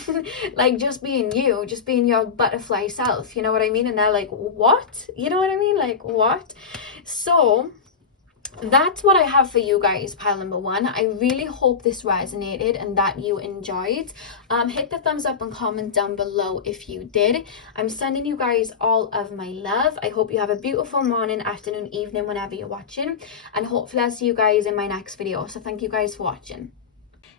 Like just being you, just being your butterfly self, you know what I mean? And they're like, what? You know what I mean? Like, what? So that's what I have for you guys, pile number one. I really hope this resonated and that you enjoyed. Hit the thumbs up and comment down below if you did. I'm sending you guys all of my love. I hope you have a beautiful morning, afternoon, evening, whenever you're watching, and hopefully I'll see you guys in my next video. So thank you guys for watching.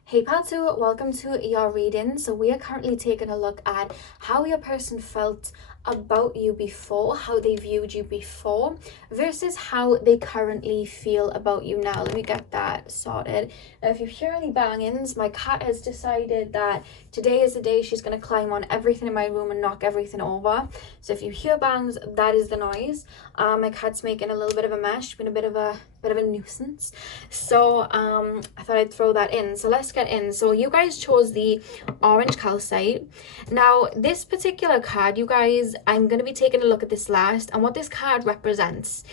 Hey part 2, welcome to your reading. So we are currently taking a look at how your person felt about you before, how they viewed you before, versus how they currently feel about you now. Let me get that sorted. Now, if you hear any bangings, my cat has decided that today is the day she's going to climb on everything in my room and knock everything over. So if you hear bangs, that is the noise. My cat's making a little bit of a mess. She's been a bit of a nuisance. So I thought I'd throw that in. So let's get in. So you guys chose the orange calcite. Now this particular card, you guys, I'm going to be taking a look at this last, and what this card represents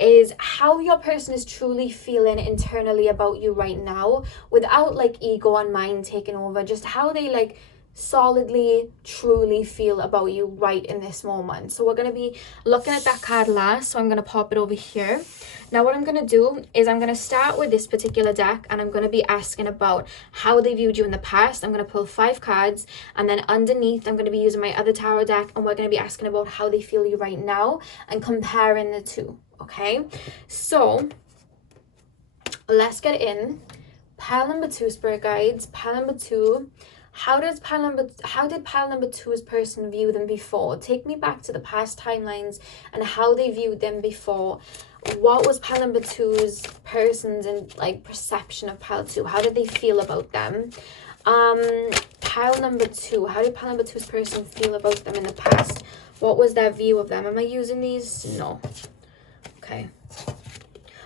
is how your person is truly feeling internally about you right now, without like ego and mind taking over, just how they like solidly, truly feel about you right in this moment. So we're going to be looking at that card last, so I'm going to pop it over here. Now what I'm going to do is I'm going to start with this particular deck, and I'm going to be asking about how they viewed you in the past. I'm going to pull 5 cards, and then underneath I'm going to be using my other tarot deck, and we're going to be asking about how they feel you right now and comparing the two. Okay, so let's get in. Pile number 2, spirit guides. Pile number 2. How did pile number 2's person view them before? Take me back to the past timelines and how they viewed them before. What was pile number 2's person's and like perception of pile 2? How did they feel about them? Pile number 2. How did pile number 2's person feel about them in the past? What was their view of them? Am I using these? No. Okay.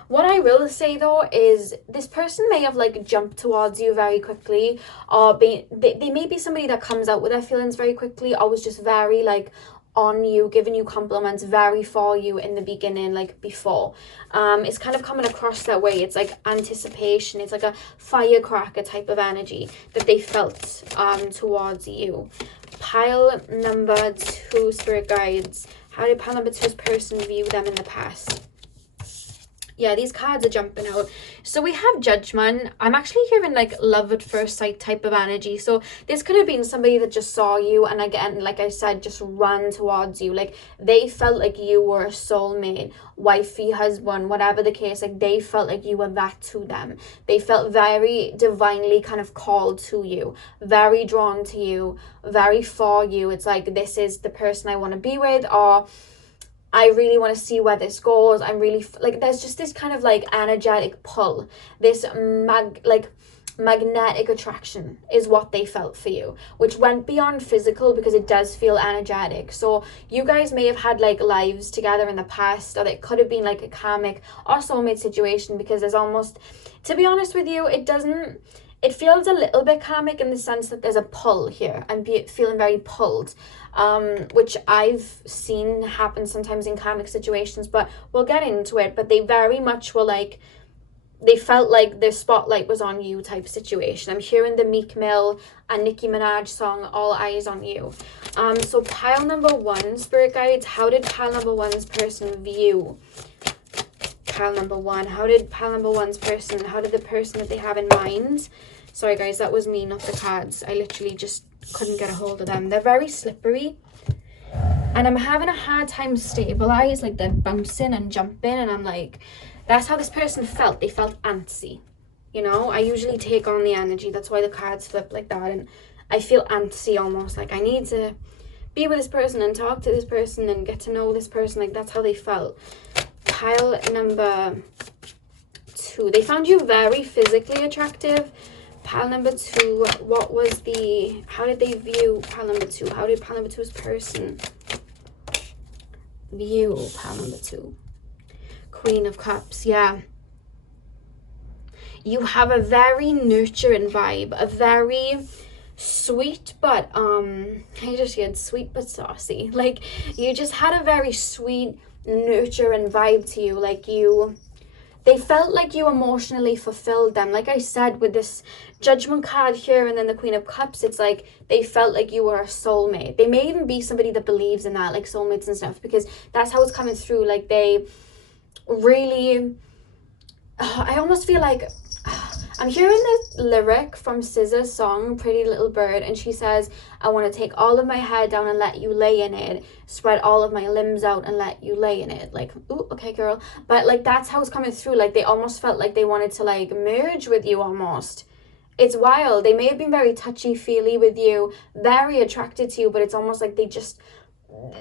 What I will say though is this person may have like jumped towards you very quickly, or they may be somebody that comes out with their feelings very quickly, or was just very like on you, giving you compliments, very for you in the beginning, like before. It's kind of coming across that way. It's like anticipation. It's like a firecracker type of energy that they felt towards you. Pile number 2, spirit guides. How did pile number 2's person view them in the past? Yeah, these cards are jumping out. So we have Judgment. I'm actually hearing like love at first sight type of energy. So this could have been somebody that just saw you and again, like I said, just ran towards you. Like they felt like you were a soulmate, wifey, husband, whatever the case. Like they felt like you were that to them. They felt very divinely kind of called to you, very drawn to you, very for you. It's like, this is the person I want to be with, or I really want to see where this goes. I'm really like, there's just this kind of like energetic pull, this magnetic attraction is what they felt for you, which went beyond physical because it does feel energetic. So you guys may have had like lives together in the past, or it could have been like a karmic or soulmate situation, because there's almost, to be honest with you, it feels a little bit karmic in the sense that there's a pull here. I'm feeling very pulled, which I've seen happen sometimes in karmic situations, but we'll get into it. But they very much were like, they felt like the spotlight was on you type situation. I'm hearing the Meek Mill and Nicki Minaj song, All Eyes on You. So pile number 1, spirit guides, how did pile number 1's person view pile number 1? How did pile number 1's person, how did the person that they have in mind? Sorry guys, that was me, not the cards. I literally just couldn't get a hold of them. They're very slippery. And I'm having a hard time stabilize, like they're bouncing and jumping, and I'm like, that's how this person felt. They felt antsy. You know, I usually take on the energy. That's why the cards flip like that. And I feel antsy almost, like I need to be with this person and talk to this person and get to know this person. Like that's how they felt. Pile number 2. They found you very physically attractive. Pile number 2, how did they view pile number 2? How did pile number 2's person view pile number 2? Queen of Cups, yeah. You have a very nurturing vibe, a very sweet, but I just said sweet but saucy. Like you just had a very sweet, nurturing vibe to you. Like they felt like you emotionally fulfilled them. Like I said, with this Judgment card here and then the Queen of Cups, it's like they felt like you were a soulmate. They may even be somebody that believes in that, like soulmates and stuff, because that's how it's coming through. Like they really, I almost feel like, I'm hearing this lyric from SZA's song, Pretty Little Bird, and she says, I want to take all of my hair down and let you lay in it, spread all of my limbs out and let you lay in it. Like, ooh, okay, girl. But, like, that's how it's coming through. Like, they almost felt like they wanted to, like, merge with you almost. It's wild. They may have been very touchy-feely with you, very attracted to you, but it's almost like they just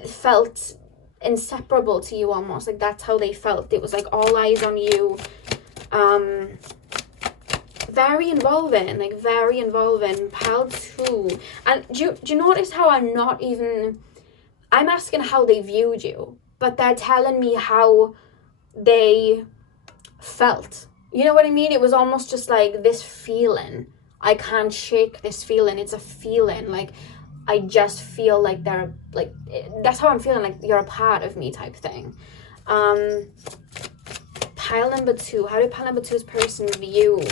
felt inseparable to you almost. Like, that's how they felt. It was, like, all eyes on you. Very involving, like very involving. Pile 2. And do you notice how I'm asking how they viewed you, but they're telling me how they felt. You know what I mean? It was almost just like this feeling. I can't shake this feeling. It's a feeling. Like I just feel like they're like, that's how I'm feeling, like you're a part of me type thing. Pile number 2. How did pile number 2's person view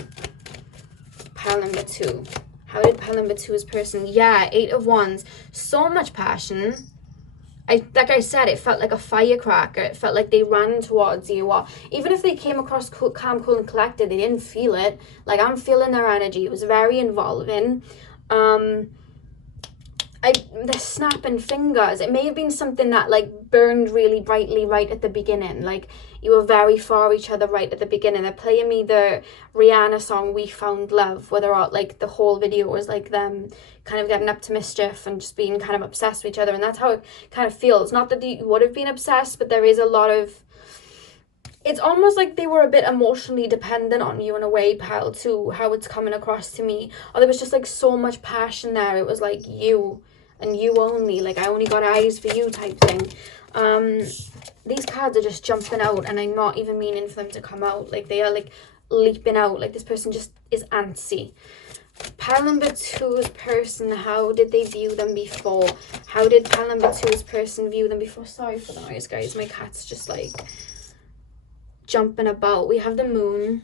pile number 2? How How did pile number 2's person? Yeah, 8 of Wands. So much passion. Like I said, it felt like a firecracker. It felt like they ran towards you, or even if they came across calm, cool, and collected, they didn't feel it. Like, I'm feeling their energy. It was very involving. They're snapping fingers. It may have been something that like burned really brightly right at the beginning. Like, you were very for each other right at the beginning. They're playing me the Rihanna song "We Found Love," where they're all like, the whole video was like them kind of getting up to mischief and just being kind of obsessed with each other, and that's how it kind of feels. Not that you would have been obsessed, but there is a lot of, it's almost like they were a bit emotionally dependent on you in a way, pal, to how it's coming across to me. Or there was just like so much passion there. It was like you and you only, like, I only got eyes for you type thing. These cards are just jumping out, and I'm not even meaning for them to come out. Like, they are like leaping out. Like, this person just is antsy. Pile number 2's person, how did they view them before? How did pile number 2's person view them before? Sorry for the noise, guys. My cat's just like jumping about. We have the moon.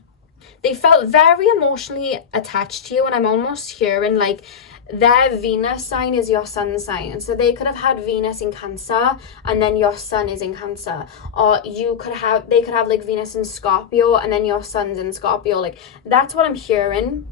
They felt very emotionally attached to you, and I'm almost hearing like their Venus sign is your sun sign. So they could have had Venus in Cancer, and then your sun is in Cancer. Or they could have like Venus in Scorpio, and then your sun's in Scorpio. Like, that's what I'm hearing.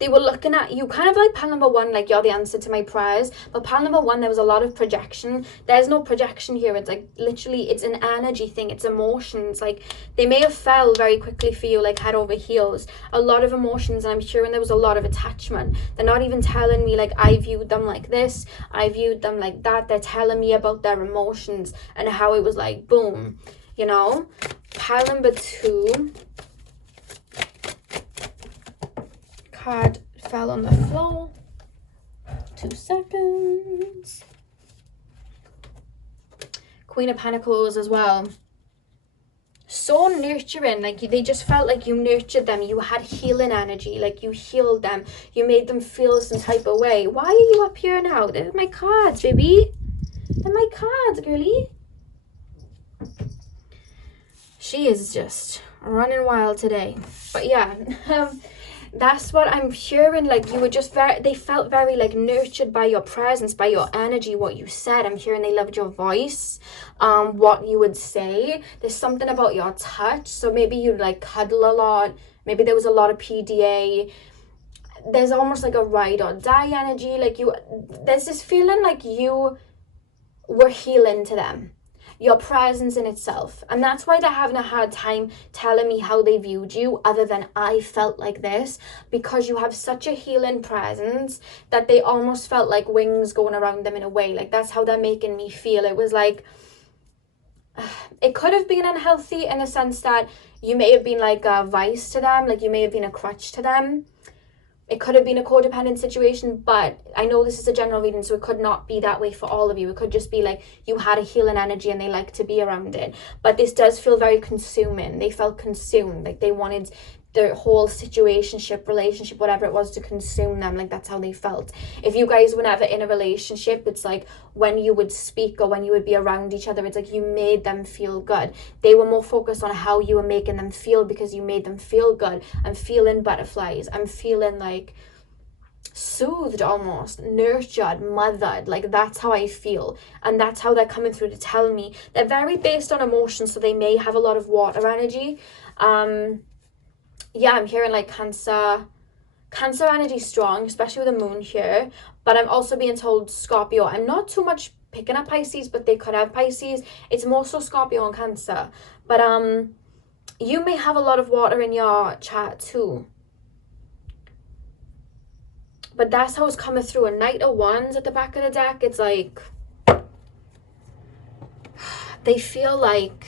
They were looking at you kind of like pile number 1, like, you're the answer to my prayers. But pile number 1, there was a lot of projection. There's no projection here. It's like literally, it's an energy thing. It's emotions. Like, they may have fell very quickly for you, like head over heels. A lot of emotions, and I'm sure there was a lot of attachment. They're not even telling me like I viewed them like this, I viewed them like that. They're telling me about their emotions and how it was like boom, you know. Pile number 2. Card fell on the floor. 2 seconds. Queen of Pentacles as well. So nurturing. Like, they just felt like you nurtured them. You had healing energy. Like, you healed them. You made them feel some type of way. Why are you up here now? They're my cards, baby. They're my cards, girly. She is just running wild today. But yeah, that's what I'm hearing. Like, you were just they felt very like nurtured by your presence, by your energy, what you said. I'm hearing they loved your voice, what you would say. There's something about your touch. So maybe you like cuddle a lot. Maybe there was a lot of PDA. There's almost like a ride or die energy. Like, there's this feeling like you were healing to them, your presence in itself. And that's why they're having a hard time telling me how they viewed you, other than I felt like this, because you have such a healing presence that they almost felt like wings going around them in a way. Like, that's how they're making me feel. It was like, it could have been unhealthy in the sense that you may have been like a vice to them, like you may have been a crutch to them. It could have been a codependent situation, but I know this is a general reading, so it could not be that way for all of you. It could just be like you had a healing energy and they like to be around it. But this does feel very consuming. They felt consumed, like they wanted the whole situationship, relationship, whatever it was, to consume them. Like, that's how they felt. If you guys were never in a relationship, it's like when you would speak or when you would be around each other, it's like you made them feel good. They were more focused on how you were making them feel, because you made them feel good. I'm feeling butterflies. I'm feeling like soothed, almost nurtured, mothered. Like, that's how I feel, and that's how they're coming through to tell me. They're very based on emotions, so they may have a lot of water energy. Yeah, I'm hearing like Cancer energy strong, especially with the moon here. But I'm also being told Scorpio. I'm not too much picking up Pisces, but they could have Pisces. It's more so Scorpio and Cancer. But you may have a lot of water in your chart too. But that's how it's coming through. A Knight of Wands at the back of the deck. It's like they feel like,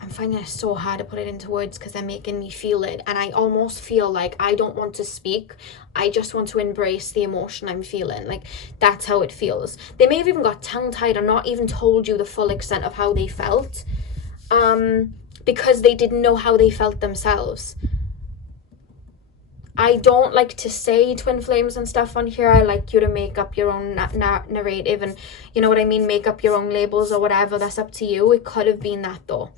I'm finding it so hard to put it into words because they're making me feel it. And I almost feel like I don't want to speak. I just want to embrace the emotion I'm feeling. Like, that's how it feels. They may have even got tongue-tied or not even told you the full extent of how they felt. Because they didn't know how they felt themselves. I don't like to say twin flames and stuff on here. I like you to make up your own narrative and, you know what I mean, make up your own labels or whatever. That's up to you. It could have been that though.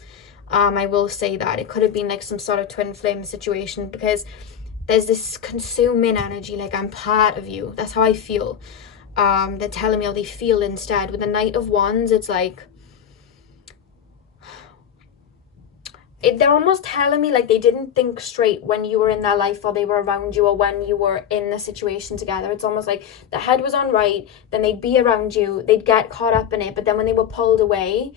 I will say that. It could have been like some sort of twin flame situation, because there's this consuming energy, like I'm part of you. That's how I feel. They're telling me how they feel instead. With the Knight of Wands, it's like, they're almost telling me like they didn't think straight when you were in their life, or they were around you, or when you were in the situation together. It's almost like the head was on right, then they'd be around you, they'd get caught up in it, but then when they were pulled away,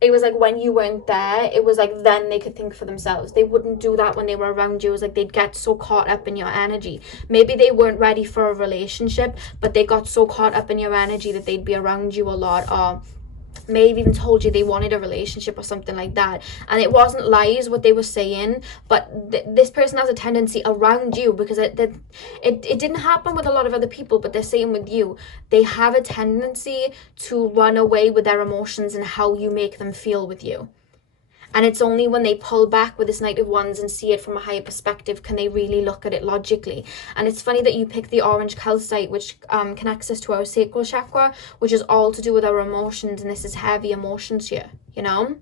it was like when you weren't there, it was like then they could think for themselves. They wouldn't do that when they were around you. It was like they'd get so caught up in your energy. Maybe they weren't ready for a relationship, but they got so caught up in your energy that they'd be around you a lot, or maybe even told you they wanted a relationship or something like that. And it wasn't lies what they were saying, but this person has a tendency around you, because it didn't happen with a lot of other people, but they're saying with you, they have a tendency to run away with their emotions and how you make them feel with you. And it's only when they pull back with this Knight of Wands and see it from a higher perspective can they really look at it logically. And it's funny that you picked the orange calcite, which connects us to our sacral chakra, which is all to do with our emotions. And this is heavy emotions here, you know?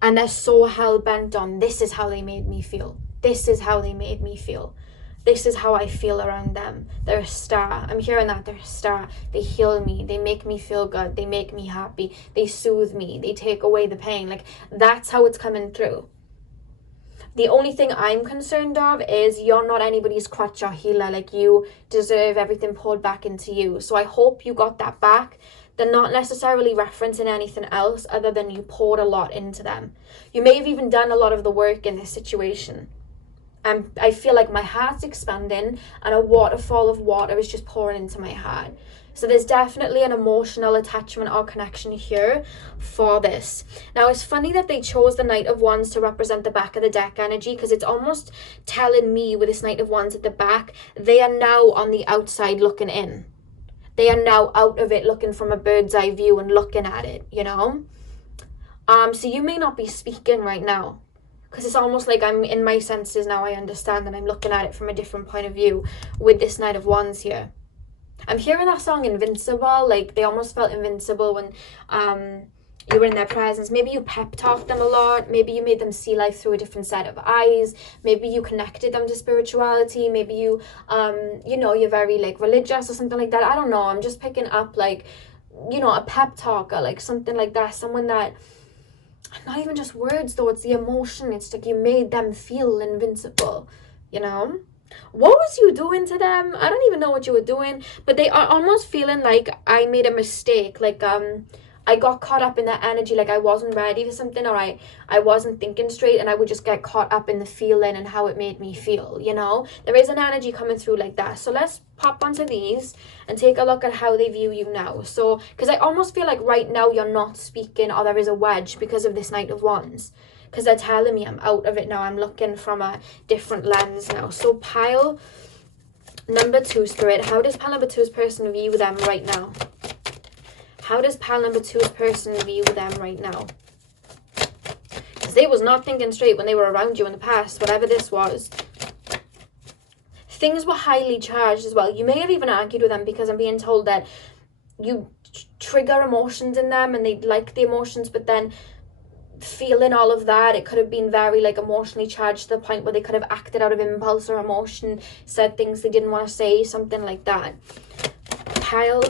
And they're so hell-bent on, this is how they made me feel. This is how they made me feel. This is how I feel around them. They're a star. I'm hearing that. They're a star. They heal me. They make me feel good. They make me happy. They soothe me. They take away the pain. Like, that's how it's coming through. The only thing I'm concerned of is you're not anybody's crutch or healer. Like, you deserve everything poured back into you. So I hope you got that back. They're not necessarily referencing anything else other than you poured a lot into them. You may have even done a lot of the work in this situation. And I feel like my heart's expanding and a waterfall of water is just pouring into my heart. So there's definitely an emotional attachment or connection here for this. Now, it's funny that they chose the Knight of Wands to represent the back of the deck energy, because it's almost telling me with this Knight of Wands at the back, they are now on the outside looking in. They are now out of it, looking from a bird's eye view and looking at it, you know? So you may not be speaking right now, because it's almost like I'm in my senses now. I understand, and I'm looking at it from a different point of view with this Knight of Wands here. I'm hearing that song Invincible, like they almost felt invincible when you were in their presence. Maybe you pep talked them a lot. Maybe you made them see life through a different set of eyes. Maybe you connected them to spirituality. Maybe you, you know, you're very like religious or something like that. I don't know. I'm just picking up like, you know, a pep talk or like something like that. Someone that, not even just words though, it's the emotion. It's like you made them feel invincible, you know? What was you doing to them? I don't even know what you were doing, but they are almost feeling like I made a mistake. Like, I got caught up in that energy, like I wasn't ready for something, or I wasn't thinking straight, and I would just get caught up in the feeling and how it made me feel, you know? There is an energy coming through like that. So let's pop onto these and take a look at how they view you now. So, because I almost feel like right now you're not speaking, or there is a wedge because of this Knight of Wands. Because they're telling me I'm out of it now. I'm looking from a different lens now. So pile number 2, Spirit. How does pile number 2's person view them right now? How does pile number 2's person view them right now? Because they was not thinking straight when they were around you in the past, whatever this was. Things were highly charged as well. You may have even argued with them, because I'm being told that you trigger emotions in them and they like the emotions, but then feeling all of that, it could have been very like emotionally charged to the point where they could have acted out of impulse or emotion, said things they didn't want to say, something like that. Pile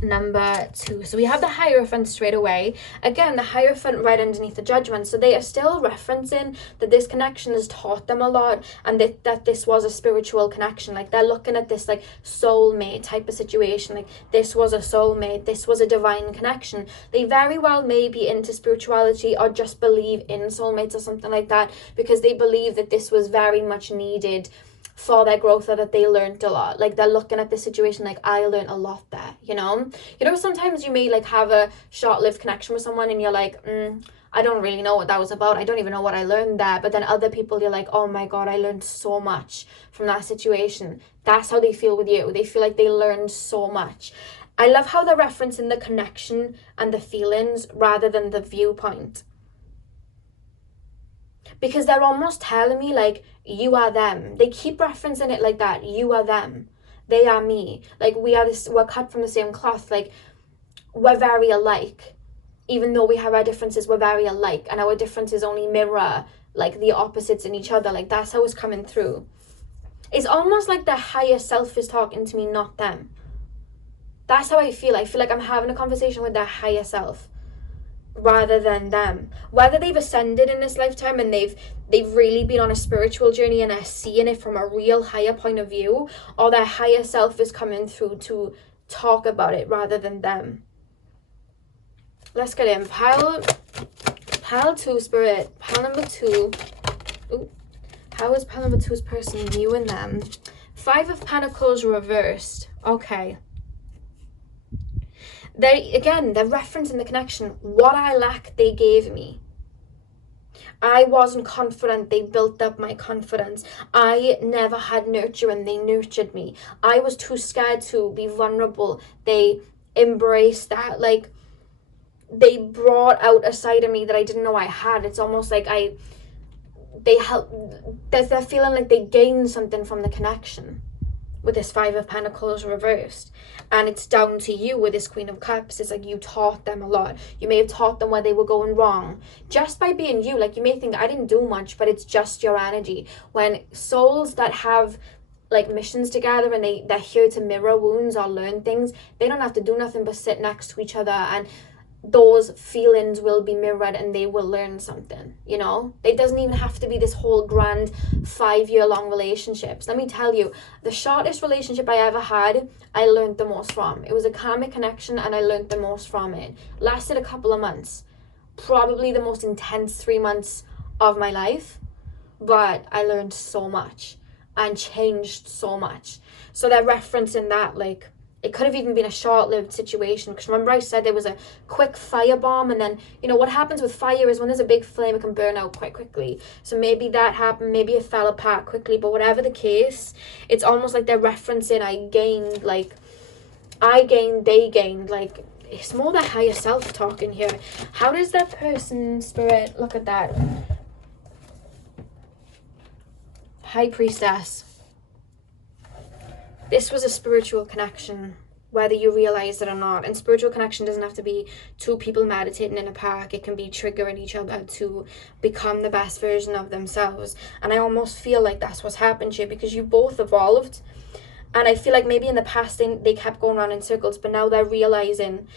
number 2. So we have the Hierophant straight away. Again, the Hierophant right underneath the Judgment. So they are still referencing that this connection has taught them a lot, and that this was a spiritual connection. Like they're looking at this like soulmate type of situation. Like this was a soulmate. This was a divine connection. They very well may be into spirituality or just believe in soulmates or something like that, because they believe that this was very much needed for their growth, or that they learned a lot. Like they're looking at this situation like, I learned a lot there, you know? You know, sometimes you may like have a short-lived connection with someone and you're like, I don't really know what that was about. I don't even know what I learned there. But then other people, you're like, oh my God, I learned so much from that situation. That's how they feel with you. They feel like they learned so much. I love how they're referencing the connection and the feelings rather than the viewpoint. Because they're almost telling me like, you are them. They keep referencing it like that. You are them. They are me. Like we're cut from the same cloth. Like we're very alike. even though we have our differences, we're very alike, and our differences only mirror like the opposites in each other. Like that's how it's coming through. It's almost like the higher self is talking to me, not them. That's how I feel. I feel like I'm having a conversation with their higher self rather than them. Whether they've ascended in this lifetime and they've really been on a spiritual journey and are seeing it from a real higher point of view, or their higher self is coming through to talk about it rather than them. Let's get in. Pile 2, Spirit. Pile number 2. Ooh. How is pile number 2's person viewing them? 5 of Pentacles reversed. Okay. They're referencing the connection. What I lack, they gave me. I wasn't confident, they built up my confidence. I never had nurture and they nurtured me. I was too scared to be vulnerable. They embraced that. Like, they brought out a side of me that I didn't know I had. It's almost like they're feeling like they gained something from the connection with this 5 of Pentacles reversed. And it's down to you with this Queen of Cups. It's like you taught them a lot. You may have taught them where they were going wrong just by being you. Like, you may think I didn't do much, but it's just your energy. When souls that have like missions together and they're here to mirror wounds or learn things, they don't have to do nothing but sit next to each other, and those feelings will be mirrored and they will learn something, you know? It doesn't even have to be this whole grand 5-year-long relationships. Let me tell you, the shortest relationship I ever had, I learned the most from. It was a karmic connection and I learned the most from it. Lasted a couple of months. Probably the most intense 3 months of my life. But I learned so much and changed so much. So they're referencing that, like, it could have even been a short-lived situation, because remember I said there was a quick firebomb, and then, you know, what happens with fire is when there's a big flame, it can burn out quite quickly. So maybe that happened, maybe it fell apart quickly, but whatever the case, it's almost like they're referencing they gained, like, it's more the higher self talking here. How does that person, Spirit, look at that? High Priestess. This was a spiritual connection, whether you realize it or not. And spiritual connection doesn't have to be 2 people meditating in a park. It can be triggering each other to become the best version of themselves. And I almost feel like that's what's happened here, because you both evolved. And I feel like maybe in the past they kept going around in circles, but now they're realizing,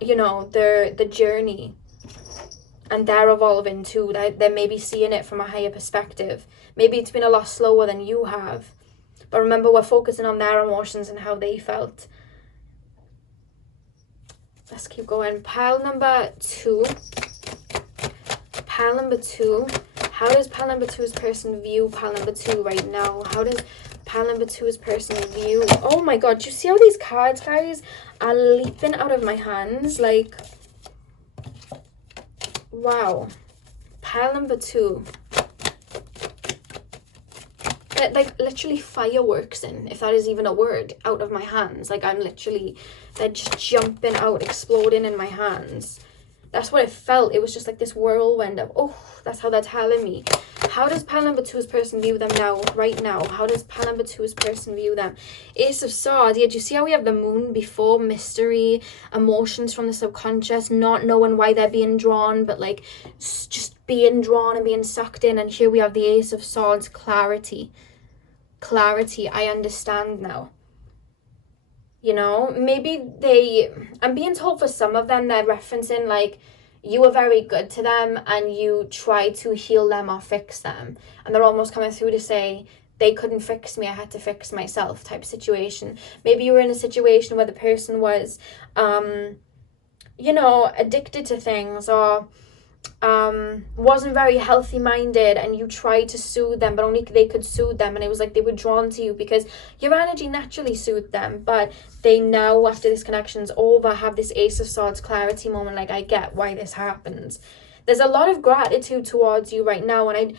you know, the journey. And they're evolving too. They're maybe seeing it from a higher perspective. Maybe it's been a lot slower than you have. But remember, we're focusing on their emotions and how they felt. Let's keep going. Pile number 2. Pile number 2. How does pile number 2's person view pile number 2 right now? How does pile number 2's person view? Oh my god, do you see how these cards, guys, are leaping out of my hands? Like, wow. Pile number 2. Like, literally fireworks in, if that is even a word, out of my hands. Like, they're just jumping out, exploding in my hands. That's what it felt. It was just like this whirlwind of, oh, that's how they're telling me. How does pile number 2's person view them now, right now? How does pile number 2's person view them? Ace of Swords. Yeah, do you see how we have the moon before? Mystery, emotions from the subconscious, not knowing why they're being drawn, but like just being drawn and being sucked in. And here we have the Ace of Swords, clarity. Clarity, I understand now. You know, maybe I'm being told for some of them, they're referencing like, you were very good to them and you tried to heal them or fix them. And they're almost coming through to say, they couldn't fix me, I had to fix myself type situation. Maybe you were in a situation where the person was, you know, addicted to things, or wasn't very healthy minded, and you tried to soothe them, but only they could soothe them, and it was like they were drawn to you because your energy naturally soothed them. But they now, after this connection's over, have this Ace of Swords clarity moment, like, I get why this happens. There's a lot of gratitude towards you right now, and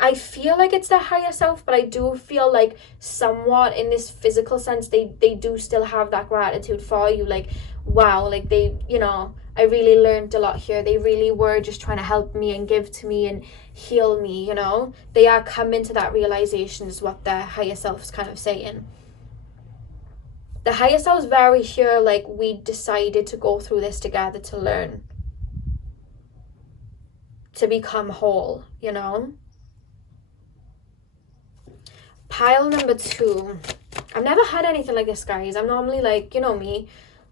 I feel like it's the higher self, but I do feel like somewhat in this physical sense they do still have that gratitude for you. Like, wow, like they, you know, I really learned a lot here. They really were just trying to help me and give to me and heal me, you know. They are coming to that realization is what their higher self's kind of saying. The higher self's very here, like, we decided to go through this together to learn, to become whole, you know? Pile number 2. I've never had anything like this, guys. I'm normally like, you know me,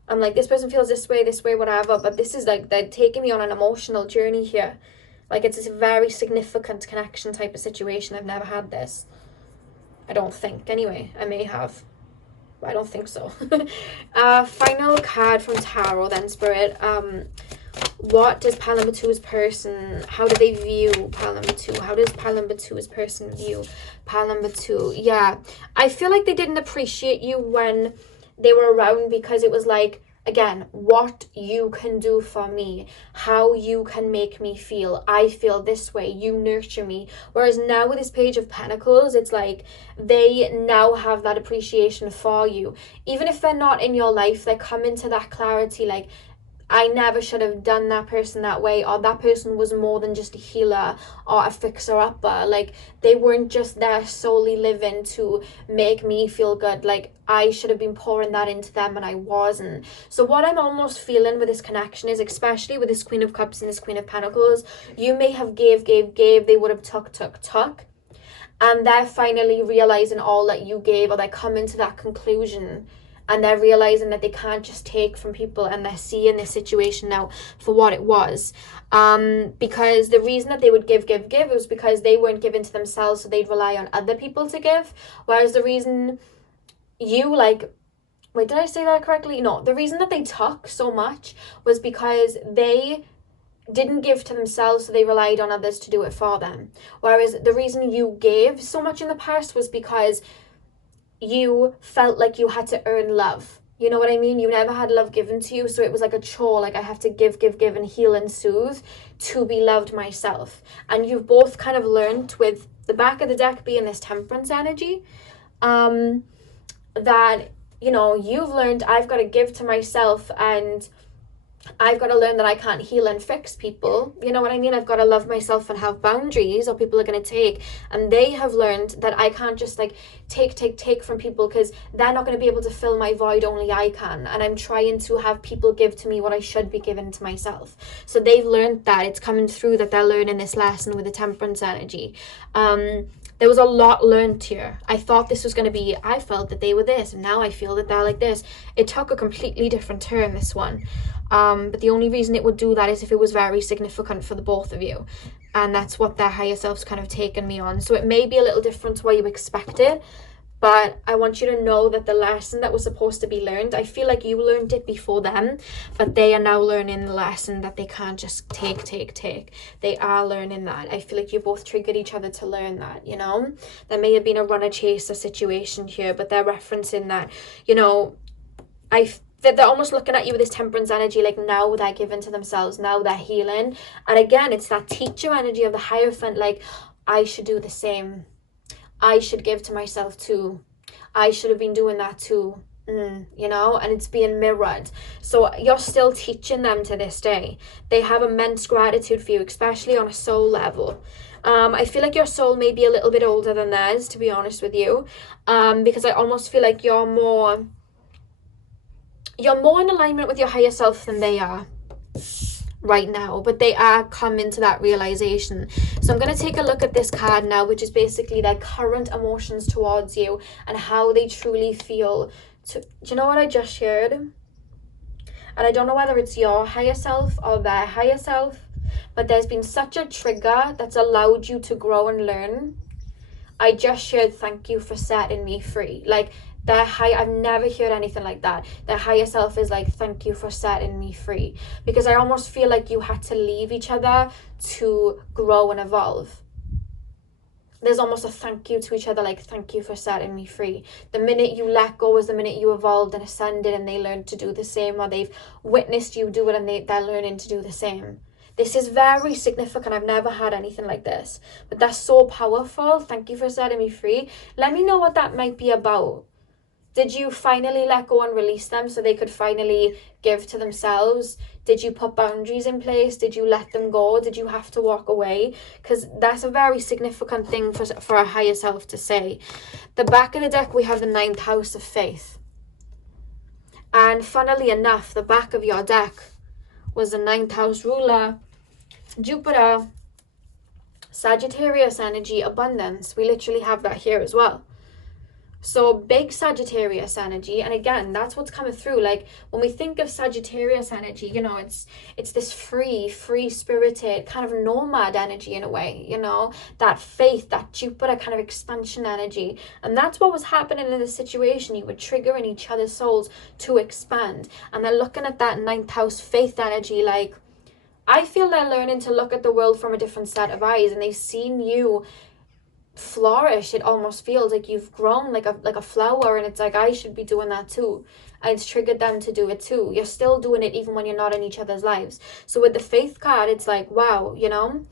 I'm like, this person feels this way, whatever. But this is like, they're taking me on an emotional journey here. Like, it's a very significant connection type of situation. I've never had this. I don't think. Anyway, I may have. But I don't think so. Final card from Tarot then, Spirit. What does pile number 2's person, how do they view pile number 2? How does pile number 2's person view pile number 2? Yeah, I feel like they didn't appreciate you when they were around, because it was like, again, what you can do for me, how you can make me feel. I feel this way, you nurture me. Whereas now with this Page of Pentacles, it's like they now have that appreciation for you. Even if they're not in your life, they're coming to that clarity, like, I never should have done that person that way, or that person was more than just a healer or a fixer-upper. Like, they weren't just there solely living to make me feel good. Like, I should have been pouring that into them and I wasn't. So what I'm almost feeling with this connection is, especially with this Queen of Cups and this Queen of Pentacles, you may have gave, they would have took. And they're finally realizing all that you gave, or they're coming to that conclusion. And they're realizing that they can't just take from people, and they're seeing this situation now for what it was. Because the reason that they would give was because they weren't giving to themselves, so they'd rely on other people to give. Whereas the reason you, like, wait, did I say that correctly? No, the reason that they took so much was because they didn't give to themselves, so they relied on others to do it for them. Whereas the reason you gave so much in the past was because you felt like you had to earn love. You know what I mean? You never had love given to you, so it was like a chore, like I have to give and heal and soothe to be loved myself. And you've both kind of learned, with the back of the deck being this Temperance energy, that, you know, you've learned, I've got to give to myself, and I've got to learn that I can't heal and fix people. You know what I mean? I've got to love myself and have boundaries, or people are going to take. And they have learned that I can't just like take from people, because they're not going to be able to fill my void, only I can. And I'm trying to have people give to me what I should be giving to myself. So they've learned that. It's coming through that they're learning this lesson with the Temperance energy. There was a lot learned here. I thought this was going to be, I felt that they were this, and now I feel that they're like this. It took a completely different turn, this one. But the only reason it would do that is if it was very significant for the both of you. And that's what their higher self's kind of taken me on. So it may be a little different to what you expected, but I want you to know that the lesson that was supposed to be learned, I feel like you learned it before them, but they are now learning the lesson that they can't just take. They are learning that. I feel like you both triggered each other to learn that, you know? There may have been a runner-chaser situation here, but they're referencing that, you know, they're almost looking at you with this Temperance energy, like now they're giving to themselves, now they're healing. And again, it's that teacher energy of the Hierophant, like, I should do the same. I should give to myself too. I should have been doing that too. You know, and it's being mirrored. So you're still teaching them to this day. They have immense gratitude for you, especially on a soul level. I feel like your soul may be a little bit older than theirs, to be honest with you, because I almost feel like you're more in alignment with your higher self than they are right now, but they are coming to that realization. So I'm going to take a look at this card now, which is basically their current emotions towards you and how they truly feel. Do you know what I just shared? And I don't know whether it's your higher self or their higher self, but there's been such a trigger that's allowed you to grow and learn. I just shared, thank you for setting me free. Like, I've never heard anything like that. Their higher self is like, thank you for setting me free. Because I almost feel like you had to leave each other to grow and evolve. There's almost a thank you to each other, like, thank you for setting me free. The minute you let go is the minute you evolved and ascended, and they learned to do the same, or they've witnessed you do it and they're learning to do the same. This is very significant. I've never had anything like this. But that's so powerful. Thank you for setting me free. Let me know what that might be about. Did you finally let go and release them so they could finally give to themselves? Did you put boundaries in place? Did you let them go? Did you have to walk away? Because that's a very significant thing for a higher self to say. The back of the deck, we have the 9th house of faith. And funnily enough, the back of your deck was the 9th house ruler, Jupiter, Sagittarius energy, abundance. We literally have that here as well. So big Sagittarius energy, and again, that's what's coming through. Like when we think of Sagittarius energy, you know, it's this free spirited kind of nomad energy in a way, you know, that faith, that Jupiter kind of expansion energy. And that's what was happening in this situation. You were triggering each other's souls to expand. And they're looking at that 9th house faith energy, like I feel they're learning to look at the world from a different set of eyes, and they've seen you flourish. It almost feels like you've grown like a flower, and it's like, I should be doing that too, and it's triggered them to do it too. You're still doing it even when you're not in each other's lives. So with the faith card, it's like, wow, you know,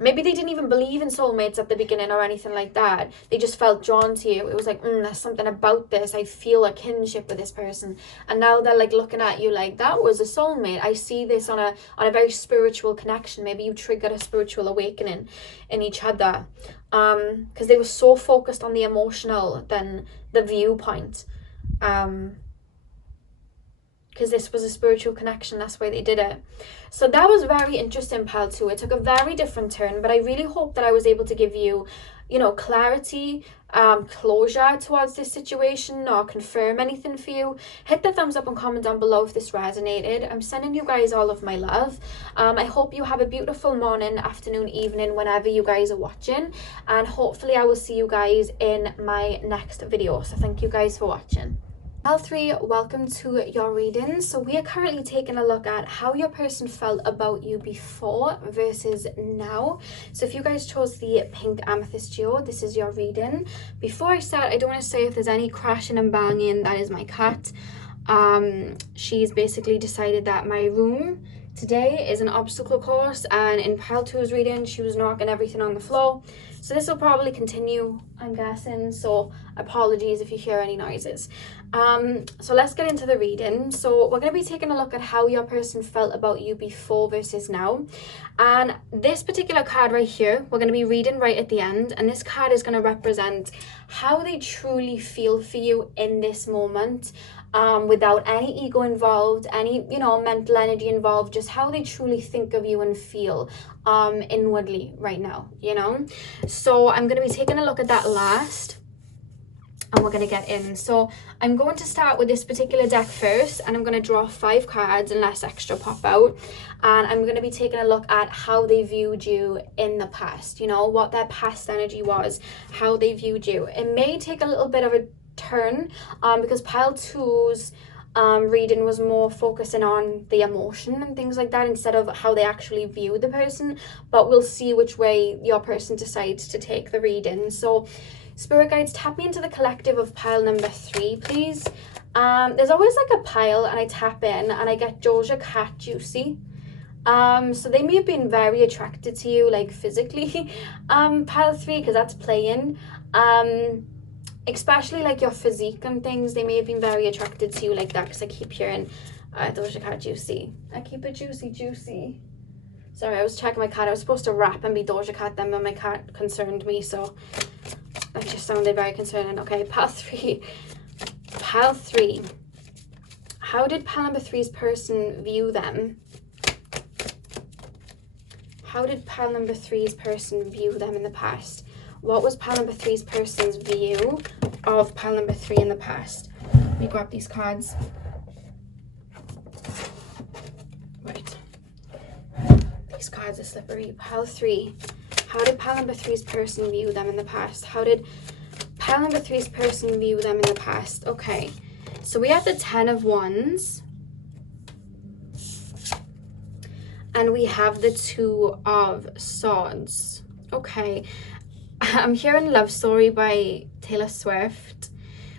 maybe they didn't even believe in soulmates at the beginning or anything like that. They just felt drawn to you. It was like, there's something about this. I feel a kinship with this person. And now they're like looking at you like, that was a soulmate. I see this on a very spiritual connection. Maybe you triggered a spiritual awakening in each other. Because they were so focused on the emotional than the viewpoint. Because this was a spiritual connection, that's why they did it. So that was very interesting, pile 2. It took a very different turn, but I really hope that I was able to give you, you know, clarity, closure towards this situation, or confirm anything for you. Hit the thumbs up and comment down below if this resonated. I'm sending you guys all of my love. I hope you have a beautiful morning, afternoon, evening, whenever you guys are watching, and hopefully I will see you guys in my next video. So thank you guys for watching. Pile 3, welcome to your reading. So we are currently taking a look at how your person felt about you before versus now. So if you guys chose the pink amethyst geo, this is your reading. Before I start, I don't want to say if there's any crashing and banging. That is my cat. She's basically decided that my room today is an obstacle course, and in pile 2's reading she was knocking everything on the floor. So this will probably continue, I'm guessing, so apologies if you hear any noises. So let's get into the reading. So we're going to be taking a look at how your person felt about you before versus now. And this particular card right here, we're going to be reading right at the end. And this card is going to represent how they truly feel for you in this moment. Without any ego involved, any, you know, mental energy involved, just how they truly think of you and feel inwardly right now, you know. So I'm going to be taking a look at that last, and we're going to get in. So I'm going to start with this particular deck first, and I'm going to draw 5 cards unless extra pop out, and I'm going to be taking a look at how they viewed you in the past, you know, what their past energy was, how they viewed you. It may take a little bit of a turn because pile 2's reading was more focusing on the emotion and things like that instead of how they actually view the person, but we'll see which way your person decides to take the reading. So spirit guides, tap me into the collective of pile number 3, please. There's always like a pile, and I tap in and I get Doja Cat Juicy. So they may have been very attracted to you, like physically, pile 3, because that's playing. Especially like your physique and things, they may have been very attracted to you like that, because I keep hearing Doja Cat Juicy. I keep it juicy. Sorry, I was checking my cat. I was supposed to rap and be Doja Cat then, but my cat concerned me, so that just sounded very concerning. Okay, pile 3. Pile 3. How did pile number 3's person view them? How did pile number 3's person view them in the past? What was pile number 3's person's view of pile number 3 in the past? Let me grab these cards. Right. These cards are slippery. Pile 3. How did pile number 3's person view them in the past? How did pile number 3's person view them in the past? Okay. So we have the 10 of Wands. And we have the 2 of Swords. Okay. I'm hearing Love Story by Taylor Swift.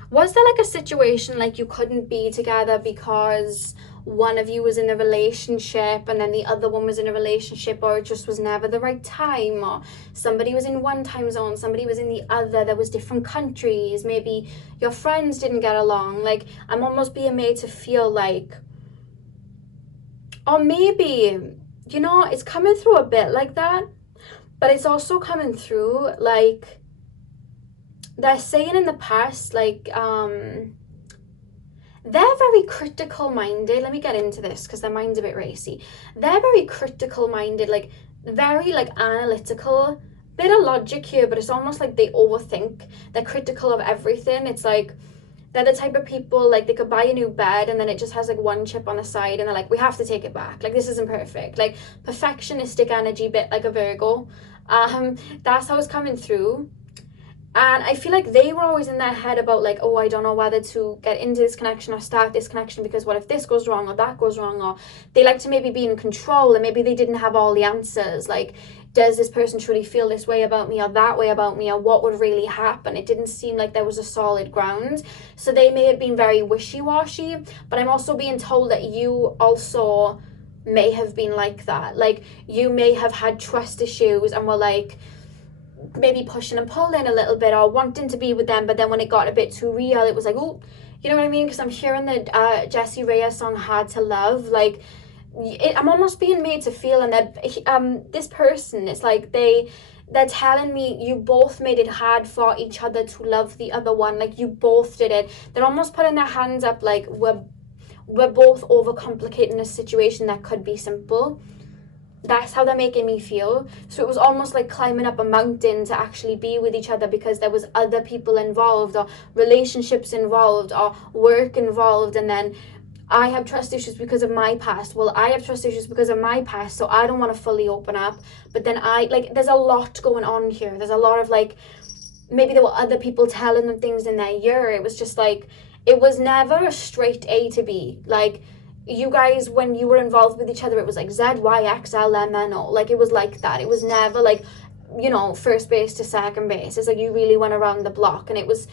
Was there like a situation like you couldn't be together because one of you was in a relationship and then the other one was in a relationship, or it just was never the right time, or somebody was in one time zone, somebody was in the other, there was different countries, maybe your friends didn't get along? Like, I'm almost being made to feel like, or maybe, you know, it's coming through a bit like that. But it's also coming through like they're saying in the past, like they're very critical minded. Let me get into this because their mind's a bit racy. They're very critical minded, like very like analytical, bit of logic here, but it's almost like they overthink. They're critical of everything. It's like they're the type of people, like they could buy a new bed and then it just has like one chip on the side and they're like, we have to take it back, like this isn't perfect. Like perfectionistic energy, bit like a Virgo. That's how it's coming through. And I feel like they were always in their head about like, oh, I don't know whether to get into this connection or start this connection because what if this goes wrong or that goes wrong, or they like to maybe be in control and maybe they didn't have all the answers. Like, does this person truly feel this way about me or that way about me, or what would really happen? It didn't seem like there was a solid ground. So they may have been very wishy-washy, but I'm also being told that you also may have been like that. Like, you may have had trust issues and were like, maybe pushing and pulling a little bit or wanting to be with them, but then when it got a bit too real, it was like, oh, you know what I mean? Because I'm hearing the Jessie Reyes song Hard to Love, like I'm almost being made to feel, and that this person, it's like they're telling me you both made it hard for each other to love the other one, like you both did it. They're almost putting their hands up like we're both overcomplicating a situation that could be simple. That's how they're making me feel. So it was almost like climbing up a mountain to actually be with each other because there was other people involved or relationships involved or work involved, and then I have trust issues because of my past. Well, I have trust issues because of my past, so I don't want to fully open up. But then there's a lot going on here. There's a lot of like, maybe there were other people telling them things in their year. It was just like, it was never a straight A to B. Like, you guys, when you were involved with each other, it was like Z, Y, X, L, M, N, O. Like, it was like that. It was never like, you know, first base to second base. It's like you really went around the block. And it was,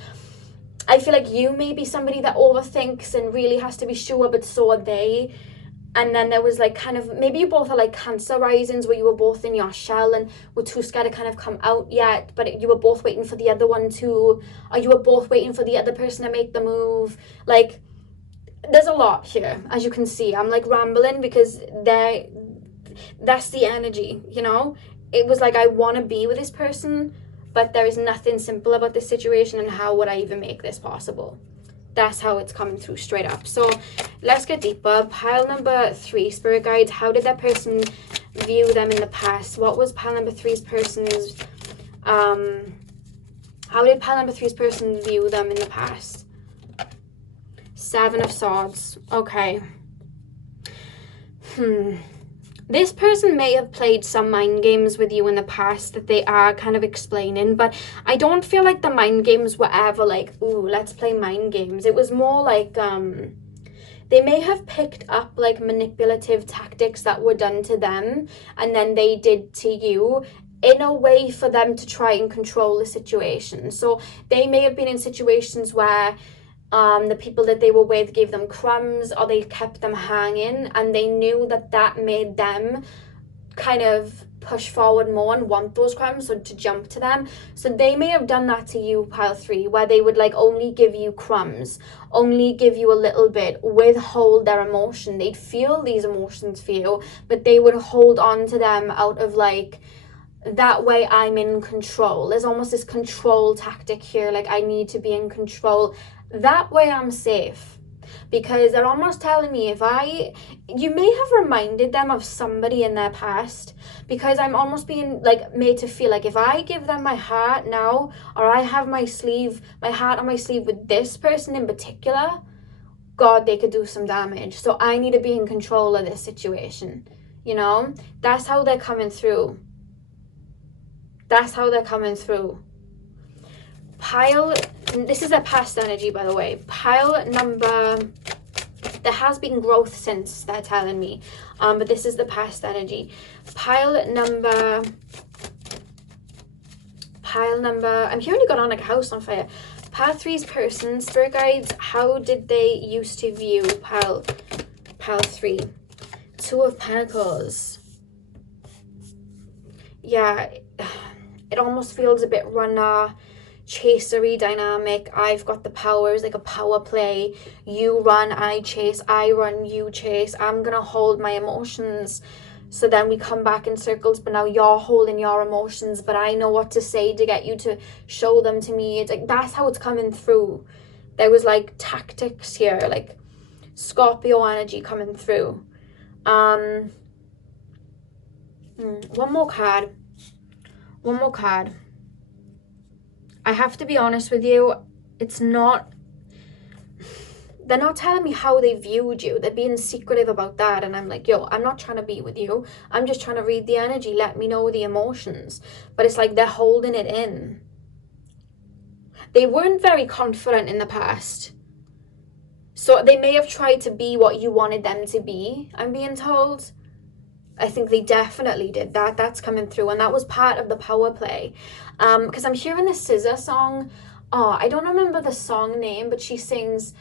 I feel like you may be somebody that overthinks and really has to be sure, but so are they. And then there was like kind of, maybe you both are like Cancer risings where you were both in your shell and were too scared to kind of come out yet, but you were both waiting for the other one to, or you were both waiting for the other person to make the move. Like, there's a lot here, as you can see. I'm like rambling because that's the energy, you know? It was like, I want to be with this person, but there is nothing simple about this situation, and how would I even make this possible? That's how it's coming through straight up. So let's get deeper. Pile number 3, spirit guides. How did that person view them in the past? What was pile number 3's person's, how did pile number 3's person view them in the past? 7 of Swords. Okay. This person may have played some mind games with you in the past that they are kind of explaining, but I don't feel like the mind games were ever like, ooh, let's play mind games. It was more like, they may have picked up like manipulative tactics that were done to them and then they did to you in a way for them to try and control the situation. So they may have been in situations where the people that they were with gave them crumbs or they kept them hanging, and they knew that that made them kind of push forward more and want those crumbs, so to jump to them. So they may have done that to you, pile 3, where they would like only give you crumbs, only give you a little bit, withhold their emotion. They'd feel these emotions for you, but they would hold on to them out of like, that way I'm in control. There's almost this control tactic here, like I need to be in control. That way I'm safe. Because they're almost telling me you may have reminded them of somebody in their past, because I'm almost being like made to feel like if I give them my heart now, or I have my heart on my sleeve with this person in particular, God, they could do some damage. So I need to be in control of this situation. You know, that's how they're coming through. That's how they're coming through. This is their past energy, by the way. Pile number, there has been growth since, they're telling me, but this is the past energy. Pile number, I'm hearing you got on like a house on fire. Pile 3's person, spirit guides, how did they used to view pile 3? 2 of Pentacles. Yeah, it almost feels a bit runner, chasery dynamic. I've got the power. It's like a power play. You run, I chase. I run, you chase. I'm gonna hold my emotions, so then we come back in circles, but now you're holding your emotions, but I know what to say to get you to show them to me. It's like, that's how it's coming through. There was like tactics here, like Scorpio energy coming through. One more card. I have to be honest with you, they're not telling me how they viewed you. They're being secretive about that. And I'm like, yo, I'm not trying to be with you. I'm just trying to read the energy. Let me know the emotions. But it's like they're holding it in. They weren't very confident in the past. So they may have tried to be what you wanted them to be, I'm being told. I think they definitely did that. That's coming through. And that was part of the power play. Because I'm hearing the SZA song. Oh, I don't remember the song name, but she sings...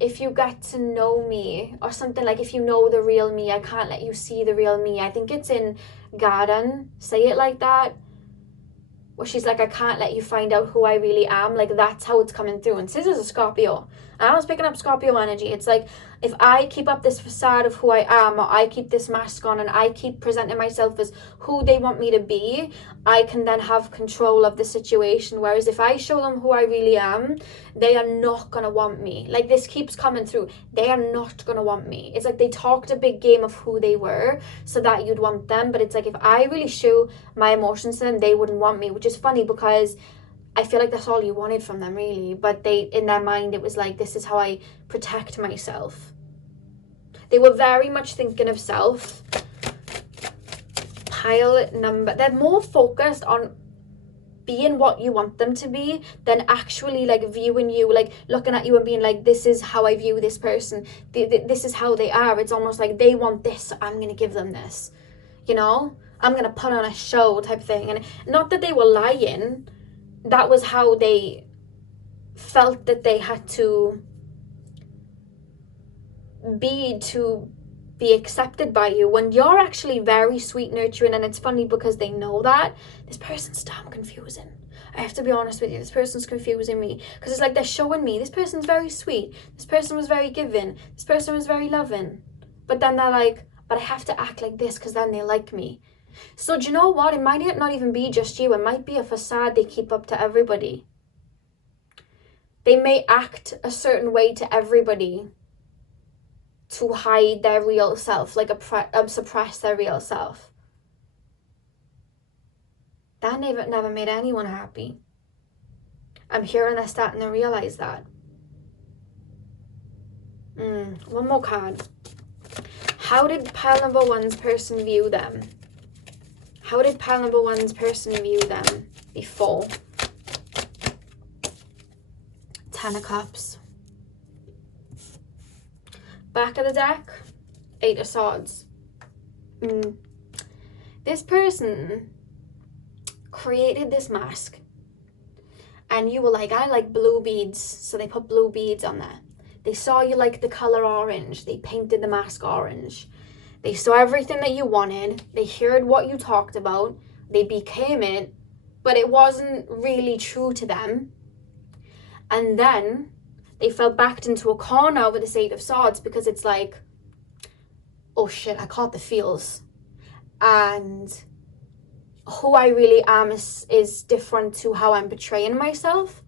if you get to know me, or something like, if you know the real me, I can't let you see the real me. I think it's in Garden, Say It Like That, where she's like, I can't let you find out who I really am. Like, that's how it's coming through. And SZA's a Scorpio. And I was picking up Scorpio energy. It's like, if I keep up this facade of who I am, or I keep this mask on, and I keep presenting myself as who they want me to be, I can then have control of the situation. Whereas if I show them who I really am, they are not going to want me. Like, this keeps coming through. They are not going to want me. It's like they talked a big game of who they were so that you'd want them. But it's like, if I really show my emotions to them, they wouldn't want me, which is funny because I feel like that's all you wanted from them, really. But they, in their mind, it was like, this is how I protect myself. They were very much thinking of self. They're more focused on being what you want them to be than actually like viewing you, like looking at you and being like, this is how I view this person. This is how they are. It's almost like they want this, so I'm going to give them this. You know? I'm going to put on a show type thing. And not that they were lying. That was how they felt that they had to be accepted by you, when you're actually very sweet, nurturing. And it's funny because they know that. This person's damn confusing. I have to be honest with you. This person's confusing me, because it's like they're showing me this person's very sweet, this person was very giving, this person was very loving, but then they're like, but I have to act like this because then they like me. So do you know what? It might not even be just you. It might be a facade they keep up to everybody. They may act a certain way to everybody to hide their real self, like suppress their real self. That never made anyone happy. I'm hearing they're starting to realize that. One more card. How did pile number one's person view them? How did pile number one's person view them before? Ten of Cups. Back of the deck, Eight of Swords. This person created this mask, and you were like, I like blue beads, so they put blue beads on there. They saw you like the color orange, they painted the mask orange. They saw everything that you wanted, they heard what you talked about, they became it, but it wasn't really true to them. And then they fell backed into a corner with this Eight of Swords, because it's like, oh shit, I caught the feels. And who I really am is different to how I'm portraying myself.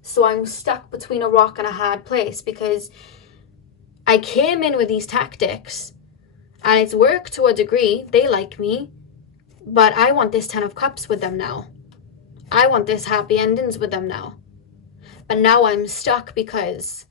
So I'm stuck between a rock and a hard place, because I came in with these tactics and it's worked to a degree. They like me, but I want this Ten of Cups with them now. I want this happy endings with them now. But now I'm stuck because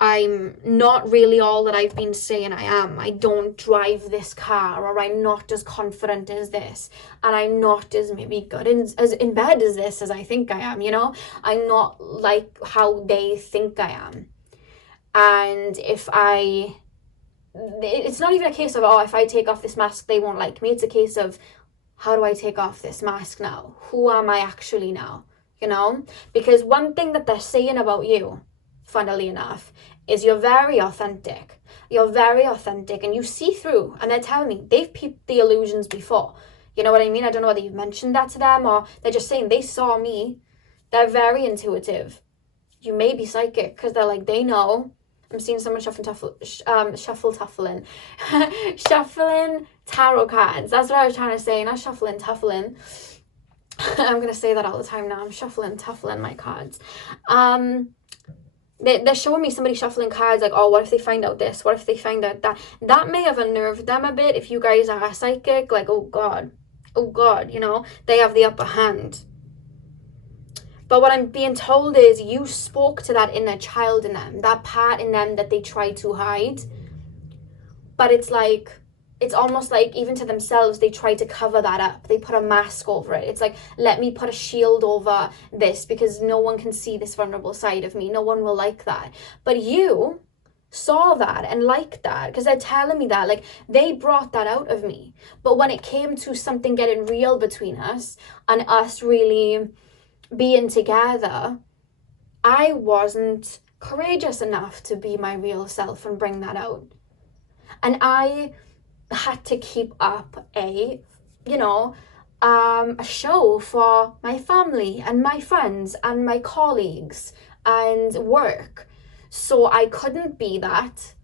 I'm not really all that I've been saying I am. I don't drive this car, or I'm not as confident as this, and I'm not as maybe good as in bed as this as I think I am, you know? I'm not like how they think I am. And it's not even a case of, oh, if I take off this mask, they won't like me. It's a case of, how do I take off this mask now? Who am I actually now? You know? Because one thing that they're saying about you, funnily enough, is you're very authentic. You're very authentic, and you see through. And they're telling me they've peeped the illusions before. You know what I mean? I don't know whether you've mentioned that to them, or they're just saying they saw me. They're very intuitive. You may be psychic, because they're like, they know. I'm seeing someone shuffling tarot cards. That's what I was trying to say. Not tuffling. I'm going to say that all the time now. I'm tuffling my cards. They're showing me somebody shuffling cards like, oh, what if they find out this? What if they find out that? That may have unnerved them a bit if you guys are psychic. Like, oh God, you know, they have the upper hand. But what I'm being told is you spoke to that inner child in them, that part in them that they try to hide. But it's like, it's almost like even to themselves, they try to cover that up. They put a mask over it. It's like, let me put a shield over this because no one can see this vulnerable side of me. No one will like that. But you saw that and liked that because they're telling me that, like, they brought that out of me. But when it came to something getting real between us and us really being together, I wasn't courageous enough to be my real self and bring that out. And I had to keep up a show for my family and my friends and my colleagues and work. So I couldn't be that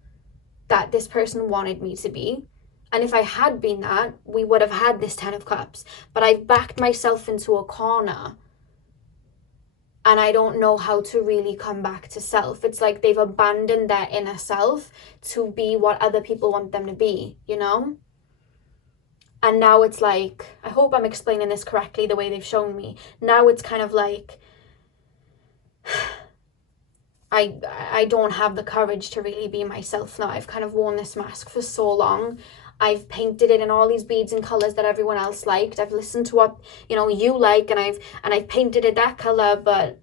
this person wanted me to be. And if I had been that, we would have had this 10 of Cups. But I've backed myself into a corner. And I don't know how to really come back to self. It's like they've abandoned their inner self to be what other people want them to be, you know? And now it's like, I hope I'm explaining this correctly the way they've shown me. Now it's kind of like, I don't have the courage to really be myself now. I've kind of worn this mask for so long. I've painted it in all these beads and colours that everyone else liked. I've listened to what, you know, you like, and I've painted it that colour, but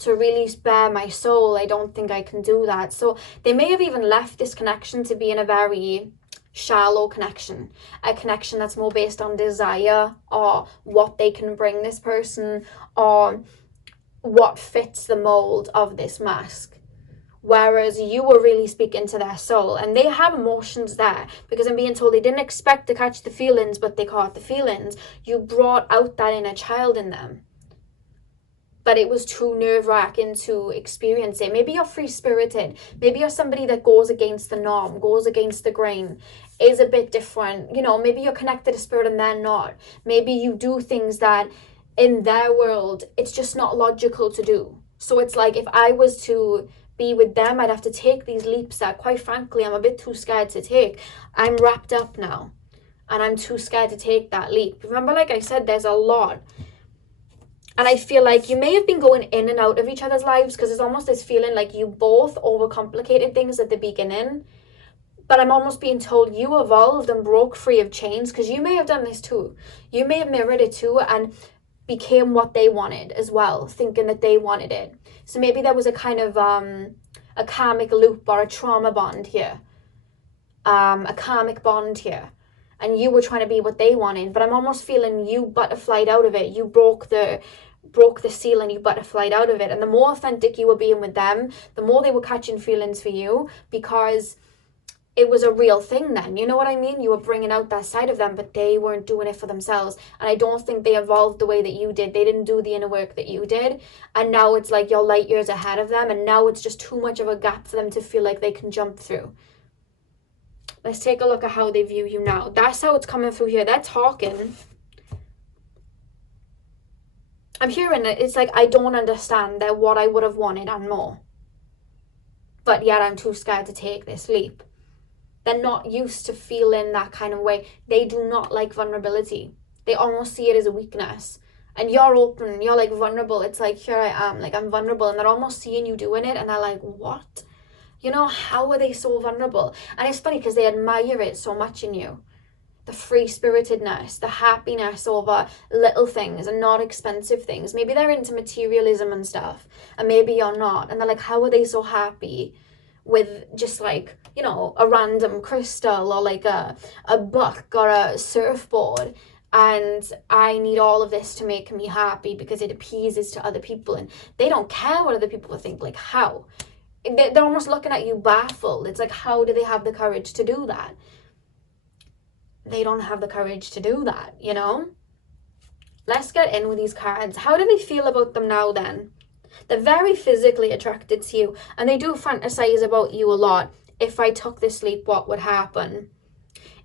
to really spare my soul, I don't think I can do that. So they may have even left this connection to be in a very shallow connection, a connection that's more based on desire or what they can bring this person or what fits the mold of this mask. Whereas you were really speaking to their soul, and they have emotions there, because I'm being told they didn't expect to catch the feelings, but they caught the feelings. You brought out that inner child in them, but it was too nerve-wracking to experience it. Maybe you're free-spirited. Maybe you're somebody that goes against the norm, goes against the grain, is a bit different. You know, maybe you're connected to spirit and they're not. Maybe you do things that in their world, it's just not logical to do. So it's like, if I was to be with them, I'd have to take these leaps that, quite frankly, I'm a bit too scared to take. I'm wrapped up now, and I'm too scared to take that leap. Remember, like I said, there's a lot. And I feel like you may have been going in and out of each other's lives, because it's almost this feeling like you both overcomplicated things at the beginning. But I'm almost being told you evolved and broke free of chains, because you may have done this too. You may have mirrored it too and became what they wanted as well, thinking that they wanted it. So maybe there was a kind of a karmic loop or a trauma bond here, a karmic bond here, and you were trying to be what they wanted. But I'm almost feeling you butterflied out of it. You broke the seal and you butterflied out of it. And the more authentic you were being with them, the more they were catching feelings for you, because it was a real thing then. You know what I mean? You were bringing out that side of them, but they weren't doing it for themselves. And I don't think they evolved the way that you did. They didn't do the inner work that you did. And now it's like you're light years ahead of them. And now it's just too much of a gap for them to feel like they can jump through. Let's take a look at how they view you now. That's how it's coming through here. They're talking. I'm hearing it. It's like, I don't understand. They're what I would have wanted and more. But yet I'm too scared to take this leap. They're not used to feeling that kind of way. They do not like vulnerability. They almost see it as a weakness. And you're open, you're like vulnerable. It's like, here I am, like I'm vulnerable. And they're almost seeing you doing it. And they're like, what? You know, how are they so vulnerable? And it's funny because they admire it so much in you. The free-spiritedness, the happiness over little things and not expensive things. Maybe they're into materialism and stuff. And maybe you're not. And they're like, how are they so happy with just like, you know, a random crystal or like a book or a surfboard, and I need all of this to make me happy because it appeases to other people, and they don't care what other people think. Like, how? They're almost looking at you baffled. It's like, how do they have the courage to do that? They don't have the courage to do that, you know? Let's get in with these cards. How do they feel about them now then? They're very physically attracted to you, and they do fantasize about you a lot. If I took this leap, what would happen?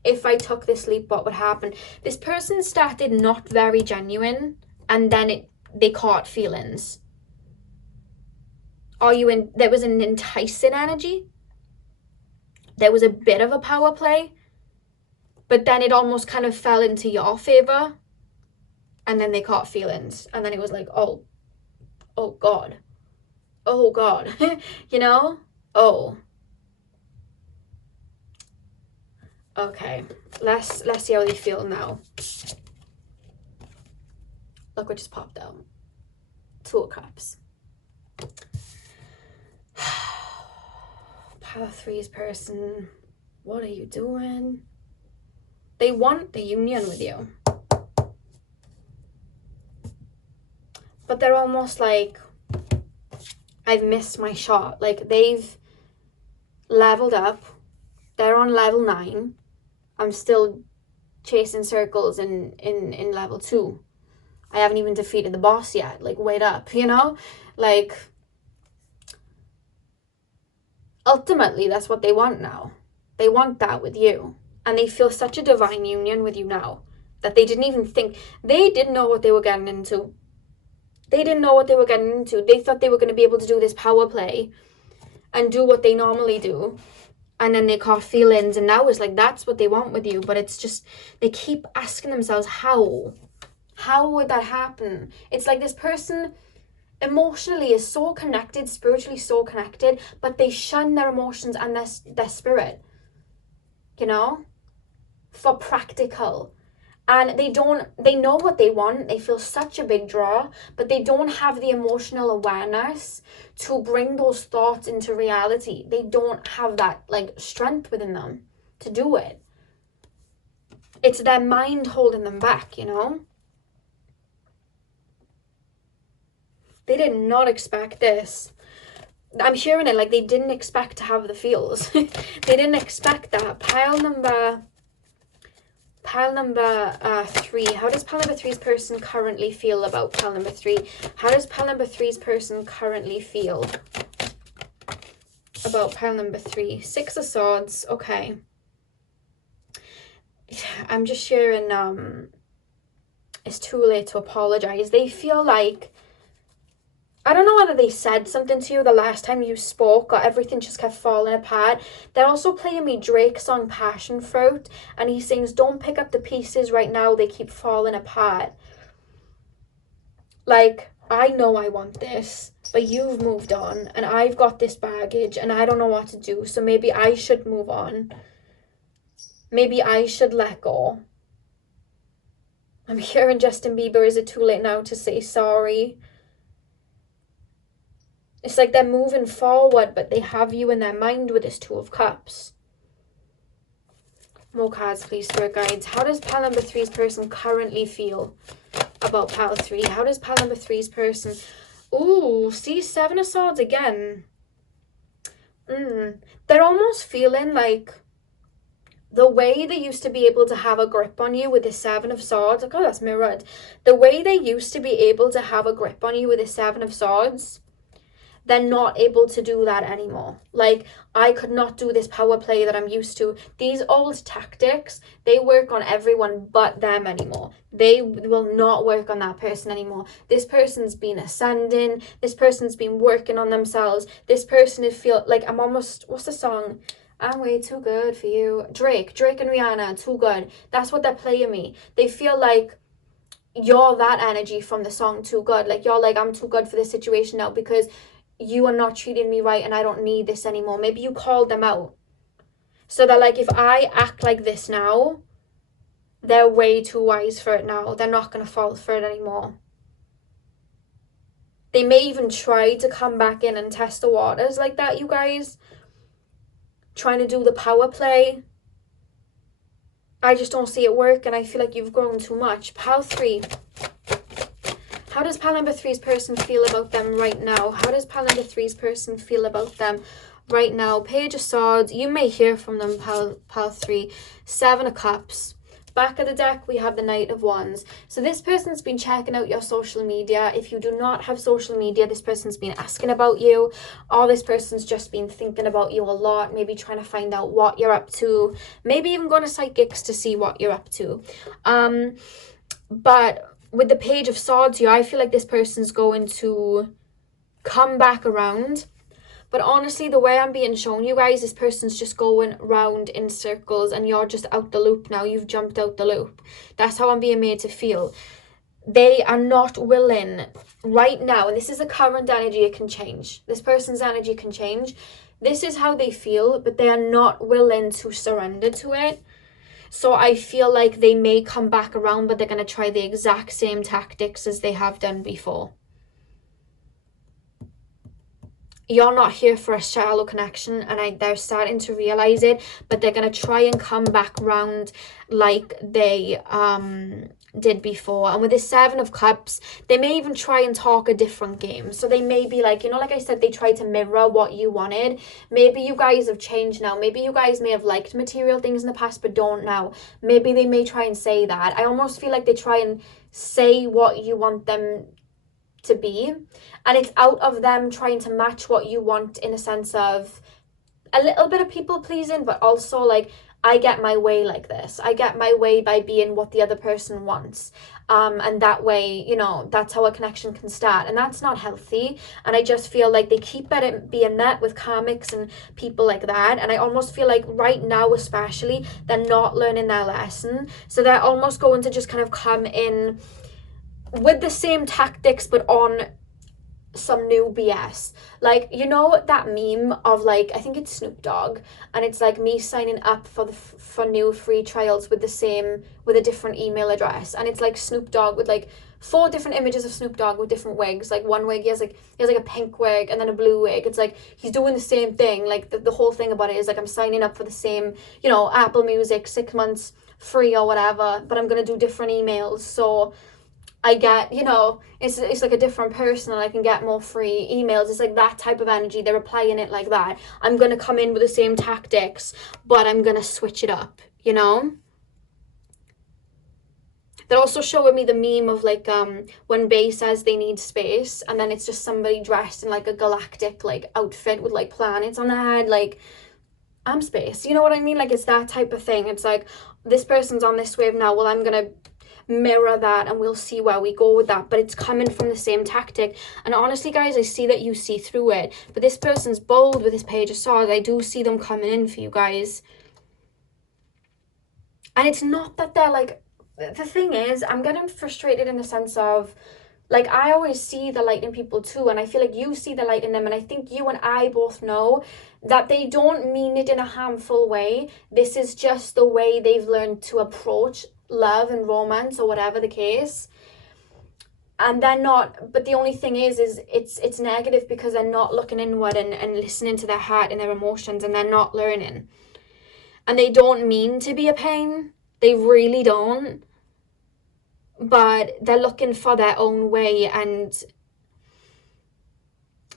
If I took this leap, what would happen? This person started not very genuine, and then they caught feelings. there was an enticing energy. There was a bit of a power play, but then it almost kind of fell into your favor, and then they caught feelings, and then it was like, oh God, you know? Oh, okay. Let's see how they feel now. Look what just popped out. Two of Cups. Pile 3's person, what are you doing? They want the union with you, but they're almost like, I've missed my shot. Like, they've leveled up. They're on level 9. I'm still chasing circles in level 2. I haven't even defeated the boss yet. Like, wait up, you know? Like, ultimately, that's what they want now. They want that with you. And they feel such a divine union with you now that they didn't even think. They didn't know what they were getting into. They didn't know what they were getting into. They thought they were going to be able to do this power play and do what they normally do. And then they caught feelings, and now it's like, that's what they want with you. But it's just, they keep asking themselves, how? How would that happen? It's like this person emotionally is so connected, spiritually so connected, but they shun their emotions and their spirit, you know, for practical. And they know what they want. They feel such a big draw, but they don't have the emotional awareness to bring those thoughts into reality. They don't have that, like, strength within them to do it. It's their mind holding them back, you know? They did not expect this. I'm hearing it like they didn't expect to have the feels. They didn't expect that. Pile number 3. How does pile number 3's person currently feel about pile number 3? How does pile number 3's person currently feel about pile number 3? 6 of Swords. Okay. I'm just sharing, it's too late to apologize. They feel like, I don't know whether they said something to you the last time you spoke or everything just kept falling apart. They're also playing me Drake's song Passion Fruit, and he sings, don't pick up the pieces right now, they keep falling apart. Like, I know I want this, but you've moved on, and I've got this baggage, and I don't know what to do, so maybe I should move on. Maybe I should let go. I'm hearing Justin Bieber, is it too late now to say sorry? It's like they're moving forward, but they have you in their mind with this 2 of Cups. More cards, please, Spirit Guides. How does pile number 3's person currently feel about pile 3? How does pile number 3's person... Ooh, see, 7 of Swords again. They're almost feeling like the way they used to be able to have a grip on you with the 7 of Swords. Like, oh, that's mirrored. The way they used to be able to have a grip on you with the 7 of Swords, they're not able to do that anymore. Like, I could not do this power play that I'm used to. These old tactics, they work on everyone but them anymore. They will not work on that person anymore. This person's been ascending. This person's been working on themselves. This person is feel like, I'm almost, what's the song? I'm way too good for you. Drake and Rihanna, too good. That's what they're playing me. They feel like you're that energy from the song Too Good. Like, you're like, I'm too good for this situation now because you are not treating me right and I don't need this anymore. Maybe you called them out. So they're like, if I act like this now, they're way too wise for it now. They're not going to fall for it anymore. They may even try to come back in and test the waters like that, you guys. Trying to do the power play. I just don't see it work, and I feel like you've grown too much. Pile 3. How does pile number 3's person feel about them right now? How does pile number 3's person feel about them right now? Page of Swords. You may hear from them, pile 3. 7 of Cups. Back of the deck, we have the Knight of Wands. So this person's been checking out your social media. If you do not have social media, this person's been asking about you. Or this person's just been thinking about you a lot. Maybe trying to find out what you're up to. Maybe even going to psychics to see what you're up to. But with the Page of Swords here, I feel like this person's going to come back around. But honestly, the way I'm being shown, you guys, this person's just going round in circles and you're just out the loop now. You've jumped out the loop. That's how I'm being made to feel. They are not willing right now, and this is the current energy, it can change. This person's energy can change. This is how they feel, but they are not willing to surrender to it. So I feel like they may come back around, but they're going to try the exact same tactics as they have done before. You're not here for a shallow connection, and they're starting to realize it, but they're going to try and come back round like they did before. And with this 7 of Cups, they may even try and talk a different game. So they may be like, you know, like I said, they try to mirror what you wanted. Maybe you guys have changed now. Maybe you guys may have liked material things in the past but don't now. Maybe they may try and say that. I almost feel like they try and say what you want them to be, and it's out of them trying to match what you want, in a sense of a little bit of people pleasing, but also like, I get my way like this. I get my way by being what the other person wants. And that way, you know, that's how a connection can start. And that's not healthy. And I just feel like they keep being met with karmics and people like that. And I almost feel like right now, especially, they're not learning their lesson. So they're almost going to just kind of come in with the same tactics, but on some new BS. Like, you know that meme of like, I think it's Snoop Dogg, and it's like me signing up for new free trials with a different email address, and it's like Snoop Dogg with like 4 different images of Snoop Dogg with different wigs. Like one wig he has like a pink wig and then a blue wig. It's like he's doing the same thing. Like the whole thing about it is like, I'm signing up for the same, you know, Apple Music 6 months free or whatever, but I'm gonna do different emails, so I get, you know, it's like a different person and I can get more free emails. It's like that type of energy. They're applying it like that. I'm going to come in with the same tactics, but I'm going to switch it up, you know? They're also showing me the meme of like when Bay says they need space, and then it's just somebody dressed in like a galactic like outfit with like planets on their head. Like, I'm space. You know what I mean? Like, it's that type of thing. It's like, this person's on this wave now. Well, I'm going to mirror that and we'll see where we go with that, but it's coming from the same tactic. And honestly, guys, I see that you see through it, but this person's bold with this Page of Swords. I do see them coming in for you guys, and it's not that they're like, the thing is, I'm getting frustrated in the sense of like, I always see the light in people too, and I feel like you see the light in them, and I think you and I both know that they don't mean it in a harmful way. This is just the way they've learned to approach love and romance, or whatever the case. And they're not, but the only thing is it's negative because they're not looking inward and listening to their heart and their emotions, and they're not learning. And they don't mean to be a pain. They really don't. But they're looking for their own way, and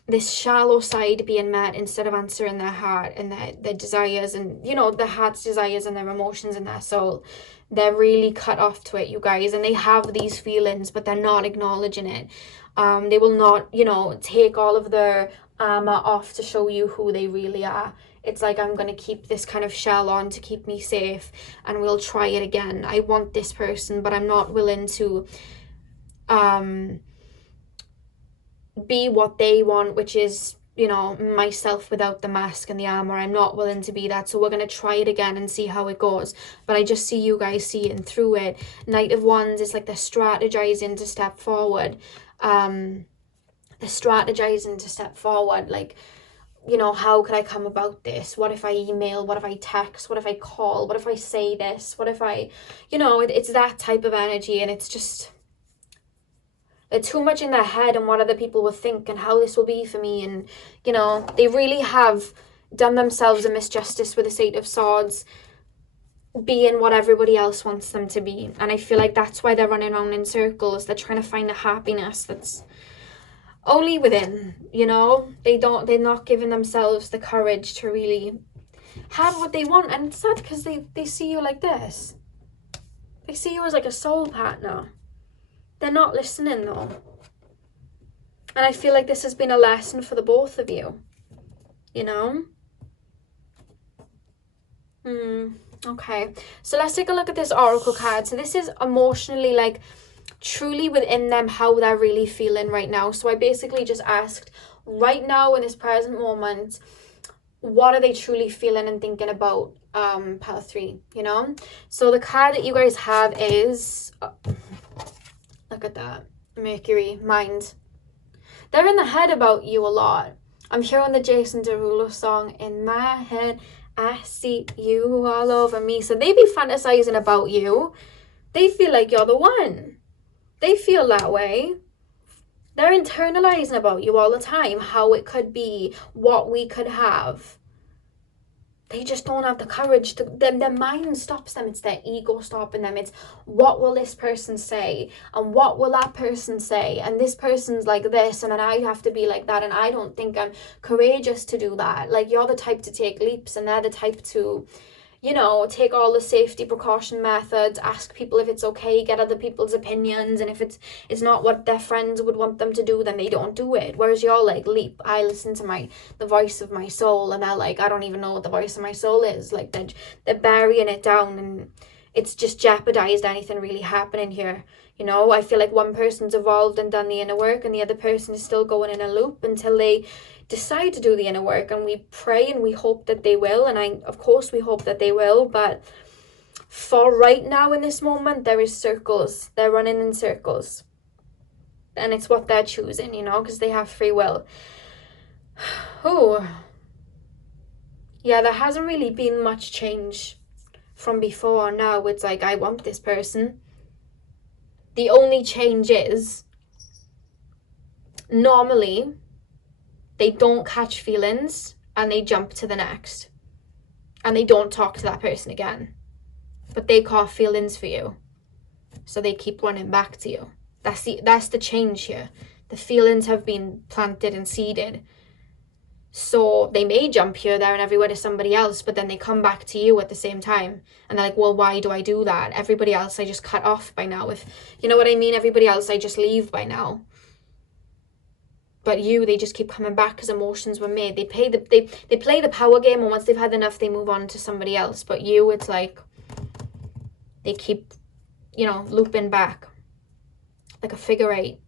this shallow side being met instead of answering their heart and their desires, and, you know, their heart's desires and their emotions and their soul. They're really cut off to it, you guys, and they have these feelings, but they're not acknowledging it. They will not, you know, take all of their armor off to show you who they really are. It's like, I'm going to keep this kind of shell on to keep me safe, and we'll try it again. I want this person, but I'm not willing to be what they want, which is, you know, myself without the mask and the armor. I'm not willing to be that, so we're going to try it again and see how it goes. But I just see you guys seeing through it. Knight of Wands is like they're strategizing to step forward. They're strategizing to step forward, like, you know, how could I come about this? What if I email? What if I text? What if I call? What if I say this? What if I, you know, it's that type of energy, and it's just, they're too much in their head and what other people will think and how this will be for me. And, you know, they really have done themselves a misjustice with this 8 of Swords being what everybody else wants them to be. And I feel like that's why they're running around in circles. They're trying to find a happiness that's only within, you know. They're not giving themselves the courage to really have what they want. And it's sad because they see you like this. They see you as like a soul partner. They're not listening though. And I feel like this has been a lesson for the both of you, you know. Okay, so let's take a look at this oracle card. So this is emotionally, like, truly within them, how they're really feeling right now. So I basically just asked, right now in this present moment, what are they truly feeling and thinking about pile 3, you know? So the card that you guys have is, look at that, Mercury, mind. They're in the head about you a lot. I'm hearing the Jason Derulo song in my head. I see you all over me. So they be fantasizing about you. They feel like you're the one. They feel that way. They're internalizing about you all the time, how it could be, what we could have. They just don't have the courage to, their mind stops them. It's their ego stopping them. It's what will this person say, and what will that person say, and this person's like this, and then I have to be like that, and I don't think I'm courageous to do that. Like, you're the type to take leaps, and they're the type to, you know, take all the safety precaution methods, ask people if it's okay, get other people's opinions, and if it's not what their friends would want them to do, then they don't do it. Whereas you're like, leap, I listen to the voice of my soul, and they're like, I don't even know what the voice of my soul is. Like, they're burying it down, and it's just jeopardized anything really happening here. You know, I feel like one person's evolved and done the inner work, and the other person is still going in a loop until they decide to do the inner work. And we pray and we hope that they will, and of course we hope that they will, but for right now in this moment, there is circles. They're running in circles, and it's what they're choosing, you know, because they have free will. Oh yeah, there hasn't really been much change from before. Now it's like, I want this person. The only change is, normally they don't catch feelings and they jump to the next, and they don't talk to that person again, but they caught feelings for you, so they keep running back to you. That's the change here. The feelings have been planted and seeded, so they may jump here, there, and everywhere to somebody else, but then they come back to you at the same time, and they're like, well, why do I do that? Everybody else I just cut off by now. If you know what I mean, everybody else I just leave by now. But you, they just keep coming back because emotions were made. They play the power game, and once they've had enough, they move on to somebody else. But you, it's like they keep, you know, looping back like a figure 8.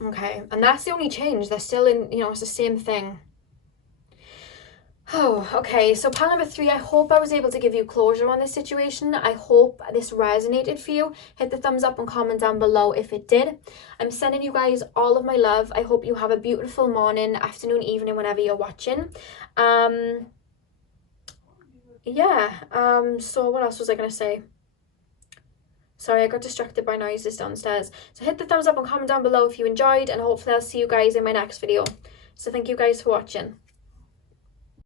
Okay, and that's the only change. They're still in, you know, it's the same thing. Oh, okay, so pile number 3, I hope I was able to give you closure on this situation. I hope this resonated for you. Hit the thumbs up and comment down below if it did. I'm sending you guys all of my love. I hope you have a beautiful morning, afternoon, evening, whenever you're watching. So what else was I going to say? Sorry, I got distracted by noises downstairs. So hit the thumbs up and comment down below if you enjoyed, and hopefully I'll see you guys in my next video. So thank you guys for watching.